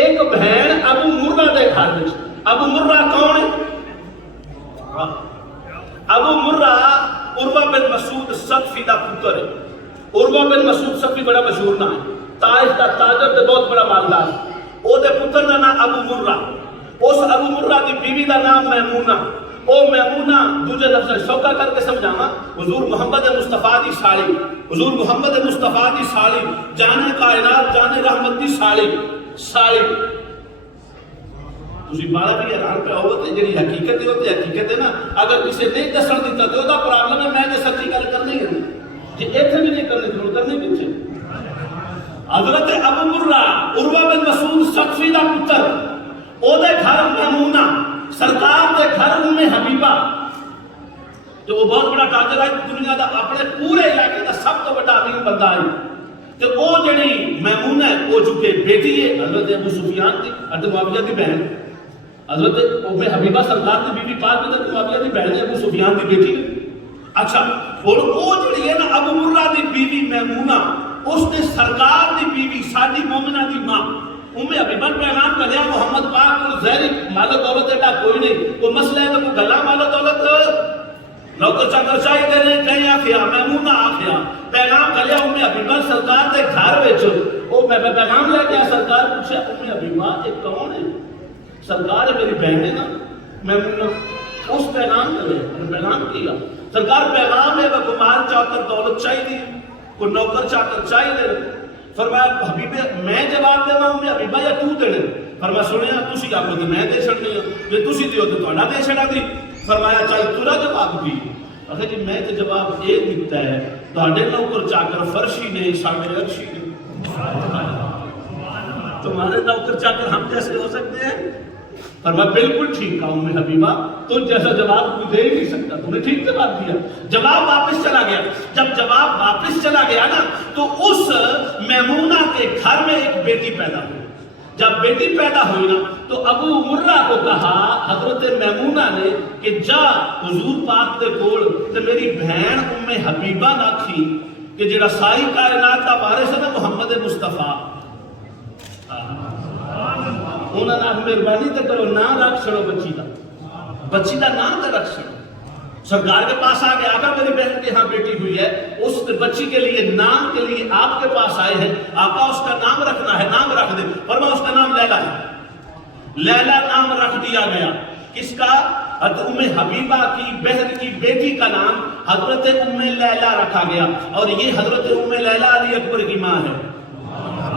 ایک بہن ابو مرہ دے گھر وچ. ابو مرہ کون ہے؟ ابو مرہ عروہ بن مسعود ثقفی دا پتر ہے. عروہ بن مسعود ثقفی بڑا مشہور نام ہے طائف دا تاجر تے بہت بڑا مالدار. او دے پتر دا نام ابو مرہ. اس ابو مرہ دی بیوی دا نام میمونہ. او میمونہ دوجے لفظ شوکہ کر کے سمجھاواں حضور محمد مصطفیٰ دی سالی حضور محمد مصطفیٰ دی سالی جانے کائنات جانے رحمت دی سالی سالی. تسی بارہ بھی حیران پہ ہوتے جنہی حقیقت ہے نا اگر کسی نہیں دسن دیتا تو دا پرابلم ہے میں نے سچی گل کرنی ہے جی ایتھے بھی نہیں کرنی ضرور کرنی پیچھے. حضرت ابو مرہ عروہ بن مسعود ثقفی دا پتر او دے گھر میمونہ سرکار دے گھر ام حبیبہ جو وہ بہت بڑا تاجر ہے دنیا دا اپنے پورے علاقے دا سب تو بڑا امیر بندہ ہے. تو او جڑی میمونہ ہے او جو کہ بیٹی ہے حضرت ابو سفیان دی حضرت معاویہ دی بہن حضرت ام حبیبہ سرکار دی بیوی پاک حضرت معاویہ دی بہن ابو سفیان دی بیٹی ہے. اچھا اور او جڑی ہے نا ابو مرہ دی بیوی میمونہ اس نے سرکار دی بیوی سادی مومنہ دی ماں ام حبیبہ پیغام کریا محمد پاک کو زہری مال و دولت ایڈا کوئی نہیں کوئی مسئلہ ہے تو کوئی گلا مال و دولت نوکر چاکر چاہی دے رہے کہیں آکھیا میمونہ آکھیا پیغام کریا ام حبیبہ سرکار دے گھر وچ او میں پیغام لے گیا سرکار پوچھا ام حبیبہ ایک کون ہے سرکار میری بہن ہے نا میمونہ اس پیغام کرے پیغام کیا سرکار پیغام ہے وہ مال چاکر دولت چاہیے کوئی نوکر چاکر چاہیے. فرمایا حبیبہ میں جواب دے ہوں حبیبہ یا تو دے فرمایا سنیا تسی آکھو تے میں دے چھڑنی ہوں جے تسی دیو تے تہاڈا دے چھڑا دی. فرمایا چل تیرا جواب دی اکھے جی میں تے جواب اے دتا ہے تہاڈے نوکر چاکر فرشی نے ساڈے عرشی نے تمہارے نوکر چاکر ہم جیسے ہو سکتے ہیں. فرمایا بالکل ٹھیک کہا ام حبیبہ تو جیسا جواب کوئی دے ہی نہیں سکتا تم نے ٹھیک جواب دیا. جواب واپس چلا گیا. جب جواب واپس چلا گیا نا تو اس میمونہ کے گھر میں ایک بیٹی پیدا ہوئی. جب بیٹی پیدا ہوئی نا تو ابو مرہ کو کہا حضرت میمونہ نے کہ جا حضور پاک دے کول تے میری بہن ام حبیبہ نہ تھی کہ جڑا ساری کائنات دا وارث ہے محمد مصطفیٰ انہاں نے مہربانی تے کرو نام رکھ چھڑو بچی دا نام تے رکھ چھڑو سرکار کے پاس آ گیا آقا میری بہن کے ہاں بیٹی ہوئی ہے اس بچی کے لیے نام کے لیے آپ کے پاس آئے ہیں آقا اس کا نام رکھنا ہے نام رکھ دے فرمایا اس کا نام لیلا ہے لیلا نام رکھ دیا گیا کس کا حضرت ام حبیبہ کی بہن کی بیٹی کا نام حضرت ام لیلا رکھا گیا اور یہ حضرت ام لیلا علی اکبر کی ماں ہے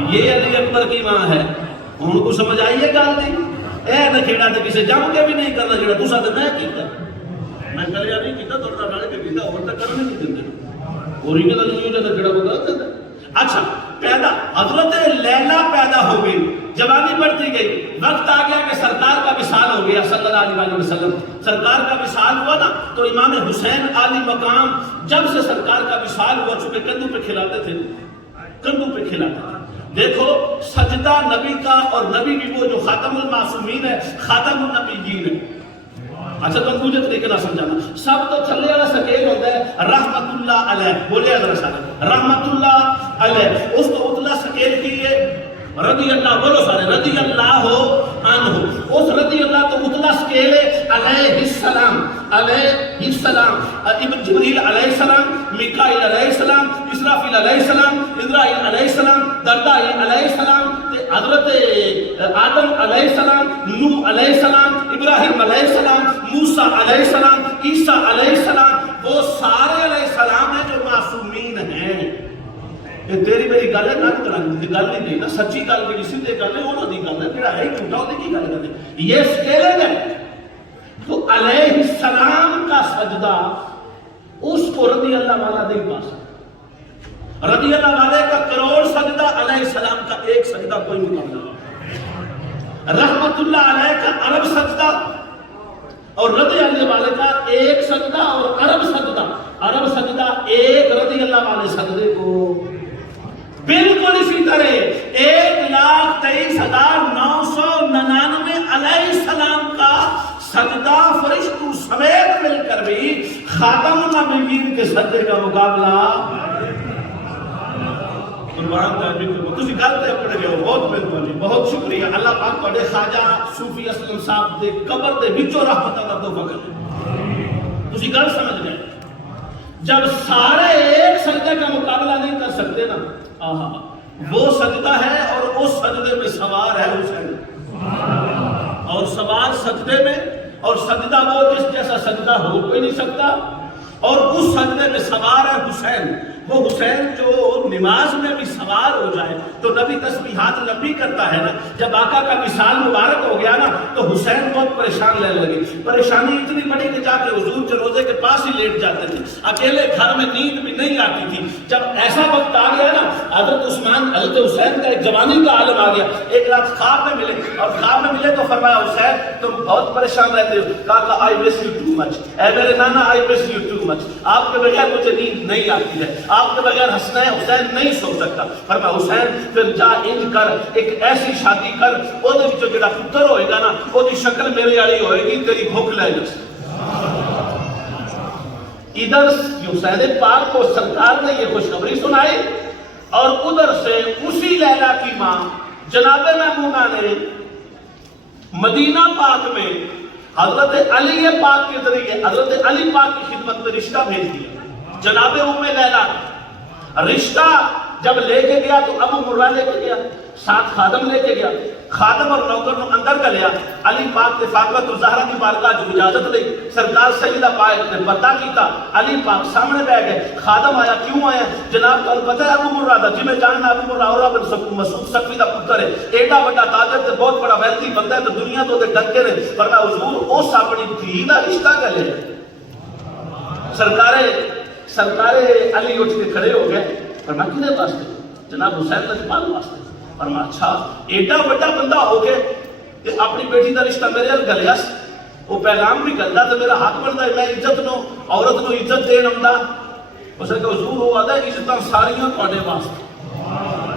یہ علی اکبر کی ماں ہے ان کو سمجھ آئیے گا نہیں اے نکھیڑا تے کسے جم کے بھی نہیں کرنا جڑا تسا تے میں کیتا میں کلیا نہیں کیتا تھوڑا نالے کے کیتا اور تک کرنے نہیں دیندے اور یہ تو نہیں جدا کیڑا بتا دیتا اچھا پیدا حضرت لیلا پیدا ہو گئی جوانی بڑھتی گئی وقت آ گیا کہ سرکار کا وصال ہو گیا صلی اللہ علیہ وسلم سرکار کا وصال ہوا نا تو امام حسین عالی مقام جب سے سرکار کا وصال ہوا چونکہ کندھوں پہ کھلاتے تھے کندھوں پہ کھلاتے تھے دیکھو سجدہ نبی کا اور نبی بھی وہ جو خاتم المعصومین ہے خاتم النبیین ہے اچھا تو مجھے طریقے نہ سمجھانا سب تو چلے والا سکیل ہوتا ہے رحمت اللہ علیہ بولے ذرا سارے رحمت اللہ علیہ اس تو اتلا سکیل کی ہے رضی اللہ بولو سارے رضی اللہ عنہ اس رضی اللہ تو اتلا سکیل ہے علیہ السلام ابن جبریل علیہ السلام میکائیل علیہ السلام اسرافیل علیہ السلام اسرائیل علیہ السلام دردائیل علیہ السلام حضرت آدم علیہ السلام نوح علیہ السلام ابراہیم علیہ السلام موسیٰ علیہ السلام عیسیٰ علیہ السلام وہ سارے علیہ السلام ہیں جو معصومین ہیں یہ تیری میری گل ہے نہ گل نہیں نا سچی گل کی کسی دے گل ہے انہوں دی گل ہے پھر ہے جھوٹا ہونے کی گل کرتے یہ سکیلنگ ہے تو علیہ السلام کا سجدہ اس کو رضی اللہ والا نہیں پا سکتا رضی اللہ والے کا کروڑ سجدہ علیہ السلام کا ایک سجدہ کوئی مقابلہ نہیں رحمت اللہ علیہ کا عرب سجدہ اور رضی اللہ والے کا ایک سجدہ اور عرب سجدہ ایک رضی اللہ والے سجدے کو بالکل اسی طرح 1,23,999 علیہ السلام کا سجدہ فرشتوں سمیت مل کر بھی خاتم النبیین کے سجدے کا مقابلہ تسی گل تے پڑھ گئے ہو بہت مہربانی بہت شکریہ اللہ پاک تواڈے خواجہ صوفی اسلم صاحب دے قبر دے وچوں رحمت دا تحفہ کرے تسی گل سمجھ گئے جب سارے ایک سجدے کا مقابلہ نہیں کر سکتے نا وہ سجدہ ہے اور اس سجدے میں سوار ہے حسین اور سوار سجدے میں اور سجدہ وہ جس جیسا سجدہ ہو کوئی نہیں سکتا اور اس سجدے میں سوار ہے حسین وہ حسین جو نماز میں بھی سوار ہو جائے تو نبی تسبیحات لمبی کرتا ہے نا جب آقا کا وصال مبارک ہو گیا نا تو حسین بہت پریشان رہنے لگے پریشانی اتنی بڑی کہ جا کے حضور کے روزے کے پاس ہی لیٹ جاتے تھے اکیلے گھر میں نیند بھی نہیں آتی تھی جب ایسا وقت آ گیا نا حضرت عثمان حضرت حسین کا ایک جوانی کا عالم آ گیا ایک رات خواب میں ملے اور خواب میں ملے تو فرمایا حسین تم بہت پریشان رہتے ہو کہا آئی مس یو ٹو مچ اے میرے نانا آئی مس یو ٹو مچ آپ کے بغیر مجھے نیند نہیں آتی ہے آپ کے بغیر حسن حسین نہیں سو سکتا فرمایا حسین پھر جا انج کر ایک ایسی شادی کر وہ جو جڑا پتر ہوئے گا نا وہ دی شکل میرے والی ہوئے گی تیری بھوک لے جس ادھر حسین پاک کو سرکار نے یہ خوشخبری سنائی اور ادھر سے اسی لیلا کی ماں جناب میمونہ نے مدینہ پاک میں حضرت علی پاک کے ذریعے حضرت علی پاک کی خدمت میں رشتہ بھیج دیا جناب ام لیلا رشتہ جب لے کے گیا تو ابو مرہ لے کے گیا ساتھ خادم لے کے گیا خادم اور نوکر نے اندر کا لیا علی پاک نے فاطمہ الزہرا کی بارگاہ جو اجازت لی سرکار سیدہ پاک نے پتہ کیتا علی پاک سامنے بیٹھ گئے خادم آیا کیوں آیا جناب کو پتہ ہے ابو مرہ دا جی میں جاننا ابو مرہ اور بن مسعود سقفی دا پتر ہے ایڈا بڑا تاجر تے بہت بڑا ویلتھی بندہ ہے تو دنیا تو دے ڈکے نے فرمایا حضور اس اپنی دھی دا رشتہ کر لے سرکار علی اٹھ کے کھڑے ہو گئے فرمایا کدے واسطے جناب حسین لجپال واسطے فرمایا اچھا ایڈا بڑا بندہ ہو گئے کہ اپنی بیٹی کا رشتہ میرے ہل گلیا وہ پیغام بھی کرتا تو میرا حق بنتا ہے میں عزت نو عورت نو عزت دین آؤں اس نے کہا حضور ہوا تھا عزت ساریاں تواڈے واسطے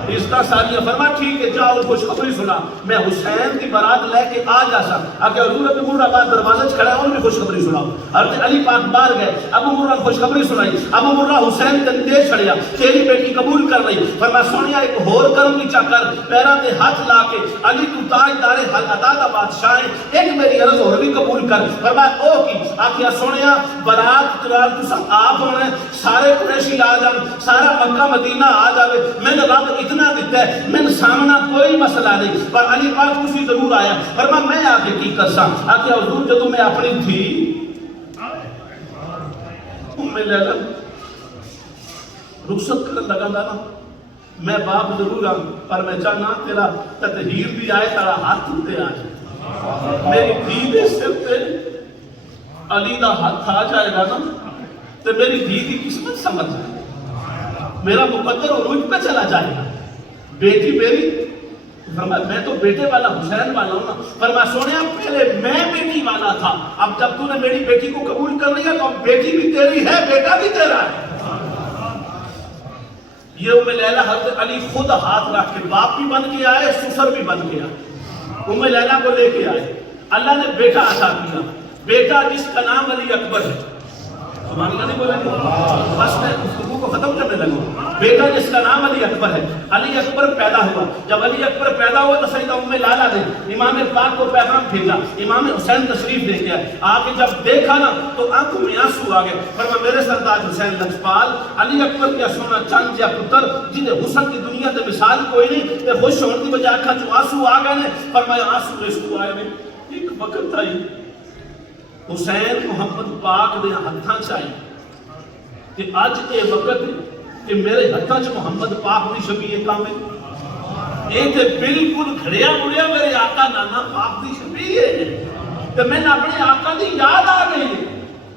عزت ساریہ فرما ٹھیک ہے جاؤ اور خوشخبری سنا میں حسین کی بارات لے کے آ جاسا آکے حضور ابو مرہ بعد دروازہ کھڑا ہے اور بھی خوشخبری سناؤ حضرت علی پاک بار گئے ابو مرہ خوشخبری سنائی ابو مرہ حسین دن دے چھڑیا تیری بیٹی قبول کر رہی فرما سونیا ایک ہور کرم کی چکر پیرا تے ہاتھ لا کے علی تو تاج دارے عطا دا بادشاہ ہے ایک میری عرض اور بھی قبول کر فرما او کی آکھیا سونیا برات ترار تسا آپ ہونے سارے قریشی آ جان سارا مکہ مدینہ آ جاوے میں نے رب اتنا دیتا ہے میں نے سامنا کوئی مسئلہ نہیں پر علی پاک کسی ضرور آیا فرما میں آکے کی کرسا آکھیا حضور جدو میں اپنی تھی ام لیلہ رخصت کرن لگا نا میں باپ ضرور ہوں پر میں چاہنا تیرا تطہیر بھی آئے تیرا ہاتھ تے آئے میری دھی دے سر پہ علی دا ہاتھ آ جائے گا نا تو میری دھی کی قسمت سمجھ جائے میرا مقدر عروج پہ چلا جائے گا بیٹی میری فرمایا میں تو بیٹے والا حسین والا ہوں نا فرمایا سونیا پہلے میں بیٹی والا تھا اب جب تو نے میری بیٹی کو قبول کر لیا تو اب بیٹی بھی تیری ہے بیٹا بھی تیرا ہے یہ ام لیلہ حضرت علی خود ہاتھ رکھ کے باپ بھی بن کے آئے سسر بھی بن کے آئے ام لیلہ کو لے کے آئے اللہ نے بیٹا عطا کیا بیٹا جس کا نام علی اکبر ہے سبحان اللہ نہیں بولیں گے بس میں گفتگو کو ختم کرنے لگوں بیٹا جس کا نام علی اکبر ہے علی اکبر پیدا ہوا جب علی اکبر پیدا ہوا تو سیدہ ام لالا نے امام پاک کو پیغام بھیجا امام حسین تشریف لے کے آئے آگے جب دیکھا نا تو آنکھوں میں آنسو آ گئے فرمایا میرے سردار حسین لجپال علی اکبر کیا سونا چاند یا پتر جنہیں حسن کی دنیا تے مثال کوئی نہیں تے خوش ہونے کی بجائے آنکھاں چوں آنسو آ گئے نے فرمایا آنسو رسکو آئے نے ایک وقت آئی حسین محمد پاک دے ہتھاں چاہیے کہ آج اے وقت کہ میرے ہتھاں چ محمد پاک دی شبیہ کامل اے تے بالکل گھڑیا مڑیا میرے آقا نانا پاک دی شبیہ ہے کہ میں نے اپنے آقا دی یاد آ گئی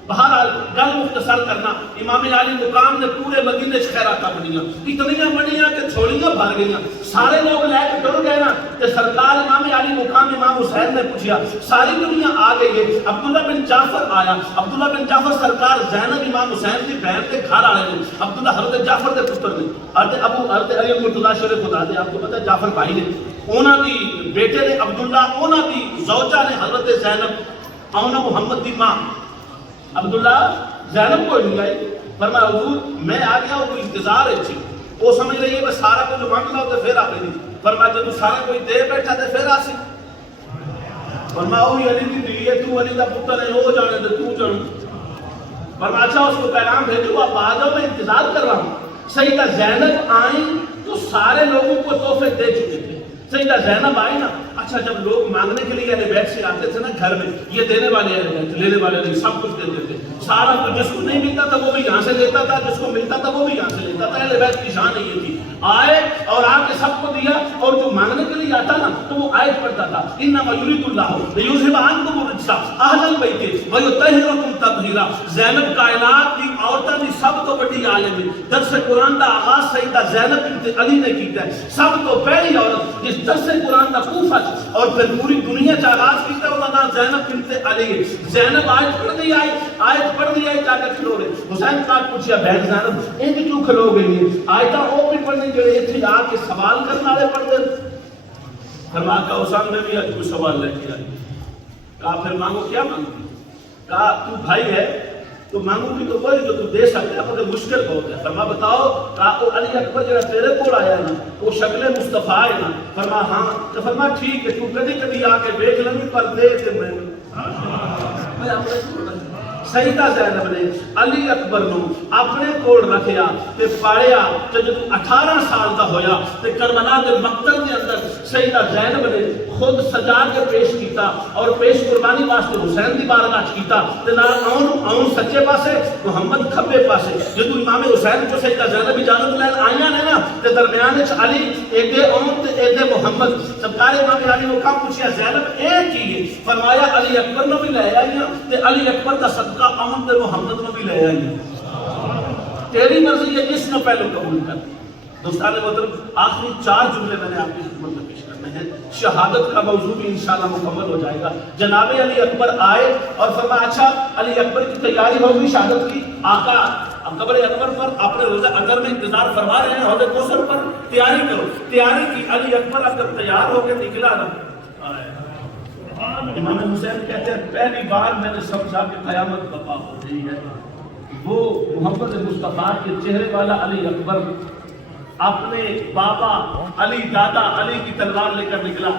بہرحال گل مختصر کرنا امام علی مقام نے پورے مدینے چ خیراتاں بنیاں اتنیاں بنیاں کہ چھوڑیاں بھر گئیاں سارے لوگ لے کے ٹر گئے نا کہ سرکار امام علی مقام امام حسین نے پوچھا ساری دنیا آ گئی ہے عبداللہ بن جعفر آیا عبداللہ بن جعفر سرکار زینب امام حسین کی بہن کے گھر آئے ہیں عبداللہ حضرت جعفر دے پتر نے حضرت علی مرتضیٰ شریف خدا دے آپ کو پتہ ہے جعفر بھائی نے اونا دی بیٹے نے عبداللہ اونا دی زوجہ نے حضرت زینب اونا محمد دی ماں عبداللہ زینب کو نہیں آئی فرمایا حضور میں آ گیا وہ انتظار ہے تھی وہ سمجھ رہی ہے کہ سارا کو جو مانگ لاؤ تو پھر آ گئی فرمایا جب سارا کوئی دے بیٹھا تو پھر آ سی فرمایا وہی علی دی دی ہے تو علی دا پتر ہے وہ جانے دے تو جانے فرمایا اچھا اس کو پیغام بھیجو آپ آ جاؤ میں انتظار کر رہا ہوں سیدہ زینب آئیں تو سارے لوگوں کو تحفے دے چکے تھے سیدہ زینب آئی نا اچھا جب لوگ مانگنے کے لیے اہل بیت سے آتے تھے نا گھر میں یہ دینے والے اہل بیت لینے والے نہیں سب کچھ دیتے تھے سارا جس کو نہیں ملتا تھا وہ بھی یہاں سے لیتا تھا جس کو ملتا تھا وہ بھی یہاں سے لیتا تھا اہل بیت کی شان یہ تھی آئے اور آ کے سب کو دیا اور جو مانگنے کے لیے آتا نا تو وہ آیت پڑھتا تھا انما یرید اللہ لیذھب عنکم الرجس اہل البیت ویطہرکم تطہیرا زینب کائنات کی عورتاں دی سب تو بڑی عالم ہے درس قرآن دا آغاز سیدہ زینب بنت علی نے کیتا ہے سب تو پہلی عورت جس درس قرآن دا کوفہ اور پھر پوری دنیا چ آغاز کیتا ہے انہاں دا زینب بنت علی ہے زینب آیت پڑھ دی آئی جا کے کھلو رہے حسین پاک پوچھیا بہن زینب یہ کیوں کھلو گئی ہے آیتاں وہ بھی پڑھنی جڑے اتنے آ کے سوال کرنے والے پڑھ دے فرمایا کہ حسین میں بھی آج کوئی سوال لے کے آئی کہا پھر مانگو کیا مانگو کہا تو بھائی ہے تو مانگو بھی تو کوئی جو تو دے سکتے ہیں مگر مشکل بہت ہے فرمایا بتاؤ کہا وہ علی اکبر جڑا تیرے کول آیا ہے نا وہ شکل مصطفیٰ ہے نا فرمایا ہاں تو فرمایا ٹھیک ہے تو کدی کدی آ کے دیکھ لیں پر دے تے میں سیدہ زینب نے علی اکبر نو اپنے کول رکھیا تے پایا تے جدوں 18 سال دا ہویا تے کربلا دے مقتل دے اندر سیدہ زینب نے خود سجا کے پیش کیتا اور پیش قربانی واسطے حسین دی بارگاہ وچ کیتا تے نال اون سچے پاسے محمد کھبے پاسے جدوں امام حسین جو سیدہ زینب اجازت لین آئیاں نے نا تے درمیان وچ علی ایدے اون تے ایدے محمد سرکار امام علی نے کہا پوچھیا زینب اے کی ہے فرمایا علی اکبر نو بھی لے آئیاں تے علی اکبر دا صدقہ امن دے محمد نو بھی لے آئیاں تیری مرضی ہے جس نے پہلو قبول کر دوستان محترم آخری 4 جملے میں نے آپ کی خدمت میں پیش کرنے ہیں شہادت کا موضوع بھی انشاءاللہ مکمل ہو جائے گا جناب علی اکبر آئے اور فرمایا اچھا علی اکبر کی تیاری ہوگی شہادت کی آقا قبر اکبر پر اپنے روزہ اکبر میں انتظار فرما رہے ہیں حوض کوثر پر تیاری کرو. تیاری کی. علی اکبر اگر تیار ہو کے نکلا نا, امام حسین کہتے ہیں پہلی بار میں نے سمجھا کہ قیامت برپا ہو رہی ہے. وہ محمد مصطفیٰ کے چہرے والا علی اکبر اپنے بابا علی, دادا علی کی تلوار لے کر نکلا,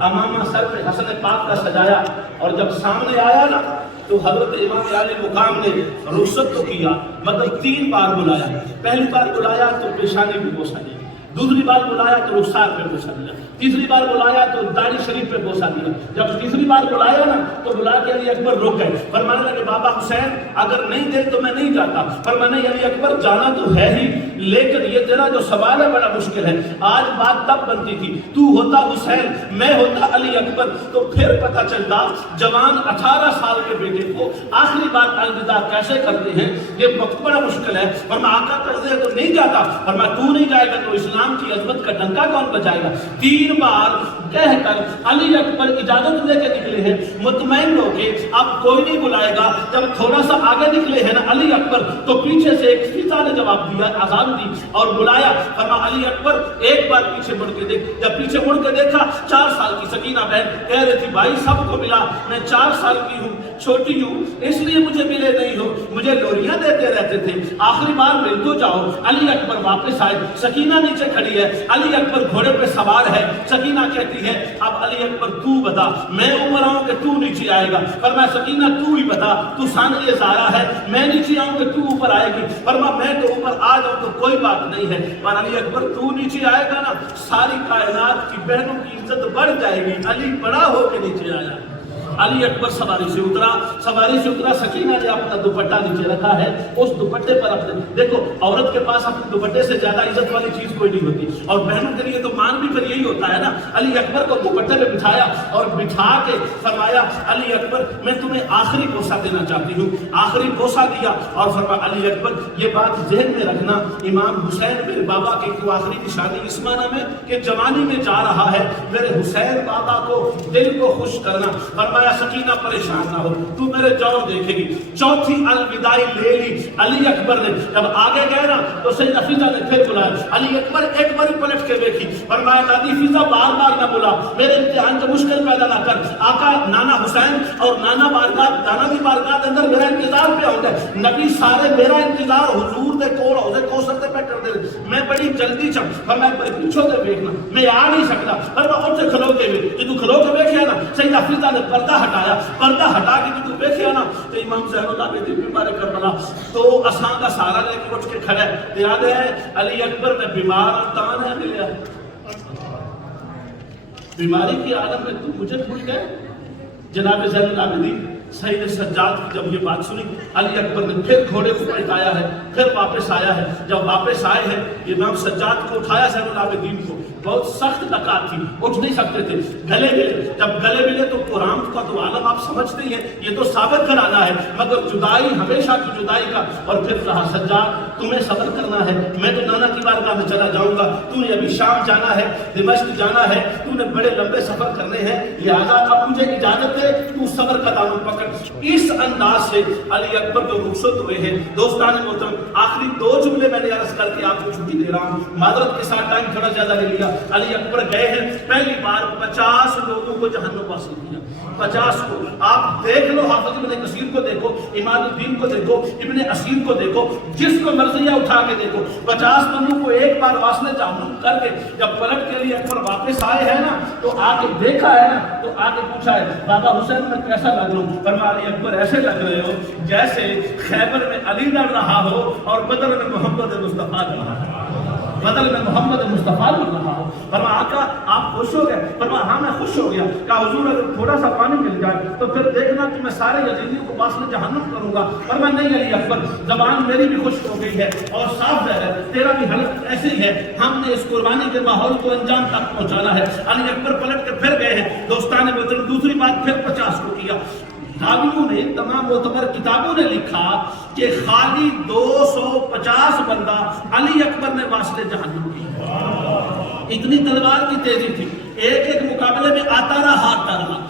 امامہ سر پہ حسن پاک کا سجایا, اور جب سامنے آیا نا تو حضرت امام علی مقام نے رخصت تو کیا مگر 3 بار بلایا. پہلی بار بلایا تو پیشانی پہ بوسہ دیا, دوسری بار بلایا تو رخسار پہ بوسہ دیا, تیسری بار بلایا تو داڑھی شریف پہ بوسہ دیا. جب تیسری بار بلایا نا تو بلا کے علی اکبر رک گئے. فرمانے لگے بابا حسین اگر نہیں دے تو میں نہیں جاتا. فرمانے علی اکبر جانا تو ہے ہی, لیکن یہ تیرا جو سوال ہے بڑا مشکل ہے. آج بات تب بنتی تھی تو ہوتا حسین میں ہوتا علی اکبر تو پھر پتہ چلتا جوان 18 سال کے بیٹے کو آخری بار الوداع کیسے کرتے ہیں. یہ وقت بڑا مشکل ہے. فرمایا آقا کر دے تو نہیں جاتا. فرمایا تو نہیں جائے گا تو اسلام کی عظمت کا ڈنکا کون بجائے گا. 3 بار کہہ کر علی اکبر اجازت لے کے نکلے ہیں مطمئن ہو کے اب کوئی نہیں بلائے گا. جب تھوڑا سا آگے نکلے ہیں نا علی اکبر تو پیچھے سے ایک فضا نے جواب دیا, آزان دی اور بلایا. فرمایا علی اکبر ایک بار پیچھے مڑ کے دیکھ. جب پیچھے مڑ کے دیکھا 4 سال کی سکینہ بہن کہہ رہی تھی بھائی سب کو ملا, میں 4 سال کی ہوں, چھوٹی ہوں, اس لیے مجھے ملے نہیں ہو, مجھے لوریاں دیتے رہتے تھے, آخری بار مل تو جاؤ. علی اکبر واپس آئے, سکینہ نیچے کھڑی ہے, علی اکبر گھوڑے پہ سوار ہے. سکینہ کہتی ہے اب علی اکبر تو بتا, میں اوپر آؤں کہ تو نیچے آئے گا. فرمایا سکینہ تو ہی بتا, تو ثانیہ زہرا ہے, میں نیچے آؤں کہ تو اوپر آئے گی. فرمایا میں تو اوپر آ جاؤں تو کوئی بات نہیں ہے, پر علی اکبر تو نیچے آئے گا نا ساری کائنات کی بہنوں کی عزت بڑھ جائے گی. علی بڑا ہو کے نیچے آیا. علی اکبر سواری سے اترا, سکینہ نے اپنا دوپٹہ نیچے رکھا ہے. اس دوپٹے پر اپنے دیکھو, عورت کے پاس اپنے دوپٹے سے زیادہ عزت والی چیز کوئی نہیں ہوتی, اور بہنوں کے لیے تو مان بھی پھر یہی ہوتا ہے نا. علی اکبر کو دوپٹے پہ بٹھایا اور بٹھا کے فرمایا علی اکبر میں تمہیں آخری بوسہ دینا چاہتی ہوں. آخری بوسہ دیا اور فرمایا علی اکبر یہ بات ذہن میں رکھنا, امام حسین میرے بابا کی تو آخری نشانی اس معنی میں کہ جوانی میں جا رہا ہے, میرے حسین بابا کو دل کو خوش کرنا. فرمایا سکینہ پریشان نہ ہو, تو میرے جوڑ دیکھے گی. چوتھی الوداعی لے لی علی اکبر نے. جب آگے گئے نا تو سیدہ فضا نے پھر بلایا. علی اکبر ایک بار پلٹ کے دیکھی. فرمایا دادی فضا بار بار نہ بلا, میرے امتحان کا مشکل پیدا نہ کر. آقا نانا حسین اور نانا دی بارگاہ کے اندر میرا انتظار پہ ہو گئے. نبی سارے میرا انتظار حضور دے کول حوض کوثر تے پہ کر دے. میں بڑی جلدی چم. فرمایا پیچھے تے دیکھنا, میں آ نہیں سکتا. فرمایا اٹھ کھلو کے تو کھلو کے دیکھیا نا. سیدہ فضا نے پردہ ہٹایا, پردہ ہٹا کے جو دیکھیا نا تو امام زین اللہ بیدی بیمار کربلا تو اساں کا سارا لے کے اٹھ کے کھڑا ہے. یاد ہے علی اکبر میں بیمار تان ہے ملیا, بیماری کی عالم میں تو مجھے بھول گئے. جناب زین العابدین سید سجاد کی جب یہ بات سنی, علی اکبر نے پھر گھوڑے کو پلٹایا ہے, پھر واپس آیا ہے. جب واپس آئے ہیں امام سجاد کو اٹھایا زین العابدین کو, بہت سخت ڈکات تھی, اٹھ نہیں سکتے تھے, گلے ملے. جب گلے ملے تو قرآن کا تو عالم آپ سمجھتے ہیں, یہ تو ثابت کرانا ہے, مگر جدائی ہمیشہ کی جدائی کا. اور پھر کہا سجاد تمہیں صبر کرنا ہے, میں تو نانا کی بارگاہ میں چلا جاؤں گا, تو نے ابھی شام جانا ہے, دمشق جانا ہے, تو نے بڑے لمبے سفر کرنے ہیں, لہٰذا اب مجھے اجازت ہے, تو صبر کا دامن پکڑ. اس انداز سے علی اکبر جو رخصت ہوئے ہیں. دوستان محترم آخری 2 جملے میں نے عرض کر کے آپ کو چھٹی دے رہا ہوں, معذرت کے ساتھ ٹائم تھوڑا زیادہ لے لیا. علی اکبر گئے ہیں, پہلی بار 50 لوگوں کو جہنم واصل کیا. 50 کو آپ دیکھ لو, حافظ ابن کثیر کو دیکھو, امام الدین کو دیکھو, ابن اسیر کو دیکھو, جس کو مرضی ہے اٹھا کے دیکھو. 50 بندوں کو ایک بار واصل جہنم کر کے جب پلٹ کے لیے اکبر واپس آئے ہیں نا تو آ کے دیکھا ہے نا تو آ کے پوچھا ہے بابا حسین میں کیسا لگ رہا ہوں. فرمایا علی اکبر ایسے لگ رہے ہو جیسے خیبر میں علی لڑ رہا ہو اور بدر میں محمد مصطفیٰ لڑ رہا ہو. بدل میں محمد مصطفیٰ لڑ رہا ہو. فرمایا آقا آپ خوش ہو گئے؟ فرمایا ہاں میں خوش ہو گیا. کہا حضور اگر تھوڑا سا پانی مل جائے تو پھر دیکھنا کہ میں سارے یزیدیوں کو واصل جہنم کروں گا. فرمایا نہیں علی اکبر, زبان میری بھی خوش ہو گئی ہے اور صاف ظاہر ہے تیرا بھی حالت ایسے ہی ہے, ہم نے اس قربانی کے ماحول کو انجام تک پہنچانا ہے. علی اکبر پلٹ کے پھر گئے ہیں. دوستان محترم دوسری بات پھر 50 کو کیا. راویوں نے تمام معتبر کتابوں نے لکھا کہ خالی 250 بندہ علی اکبر نے واسطے جہنم کی. اتنی تلوار کی تیزی تھی, ایک ایک مقابلے میں آتا رہا ہارتا رہا.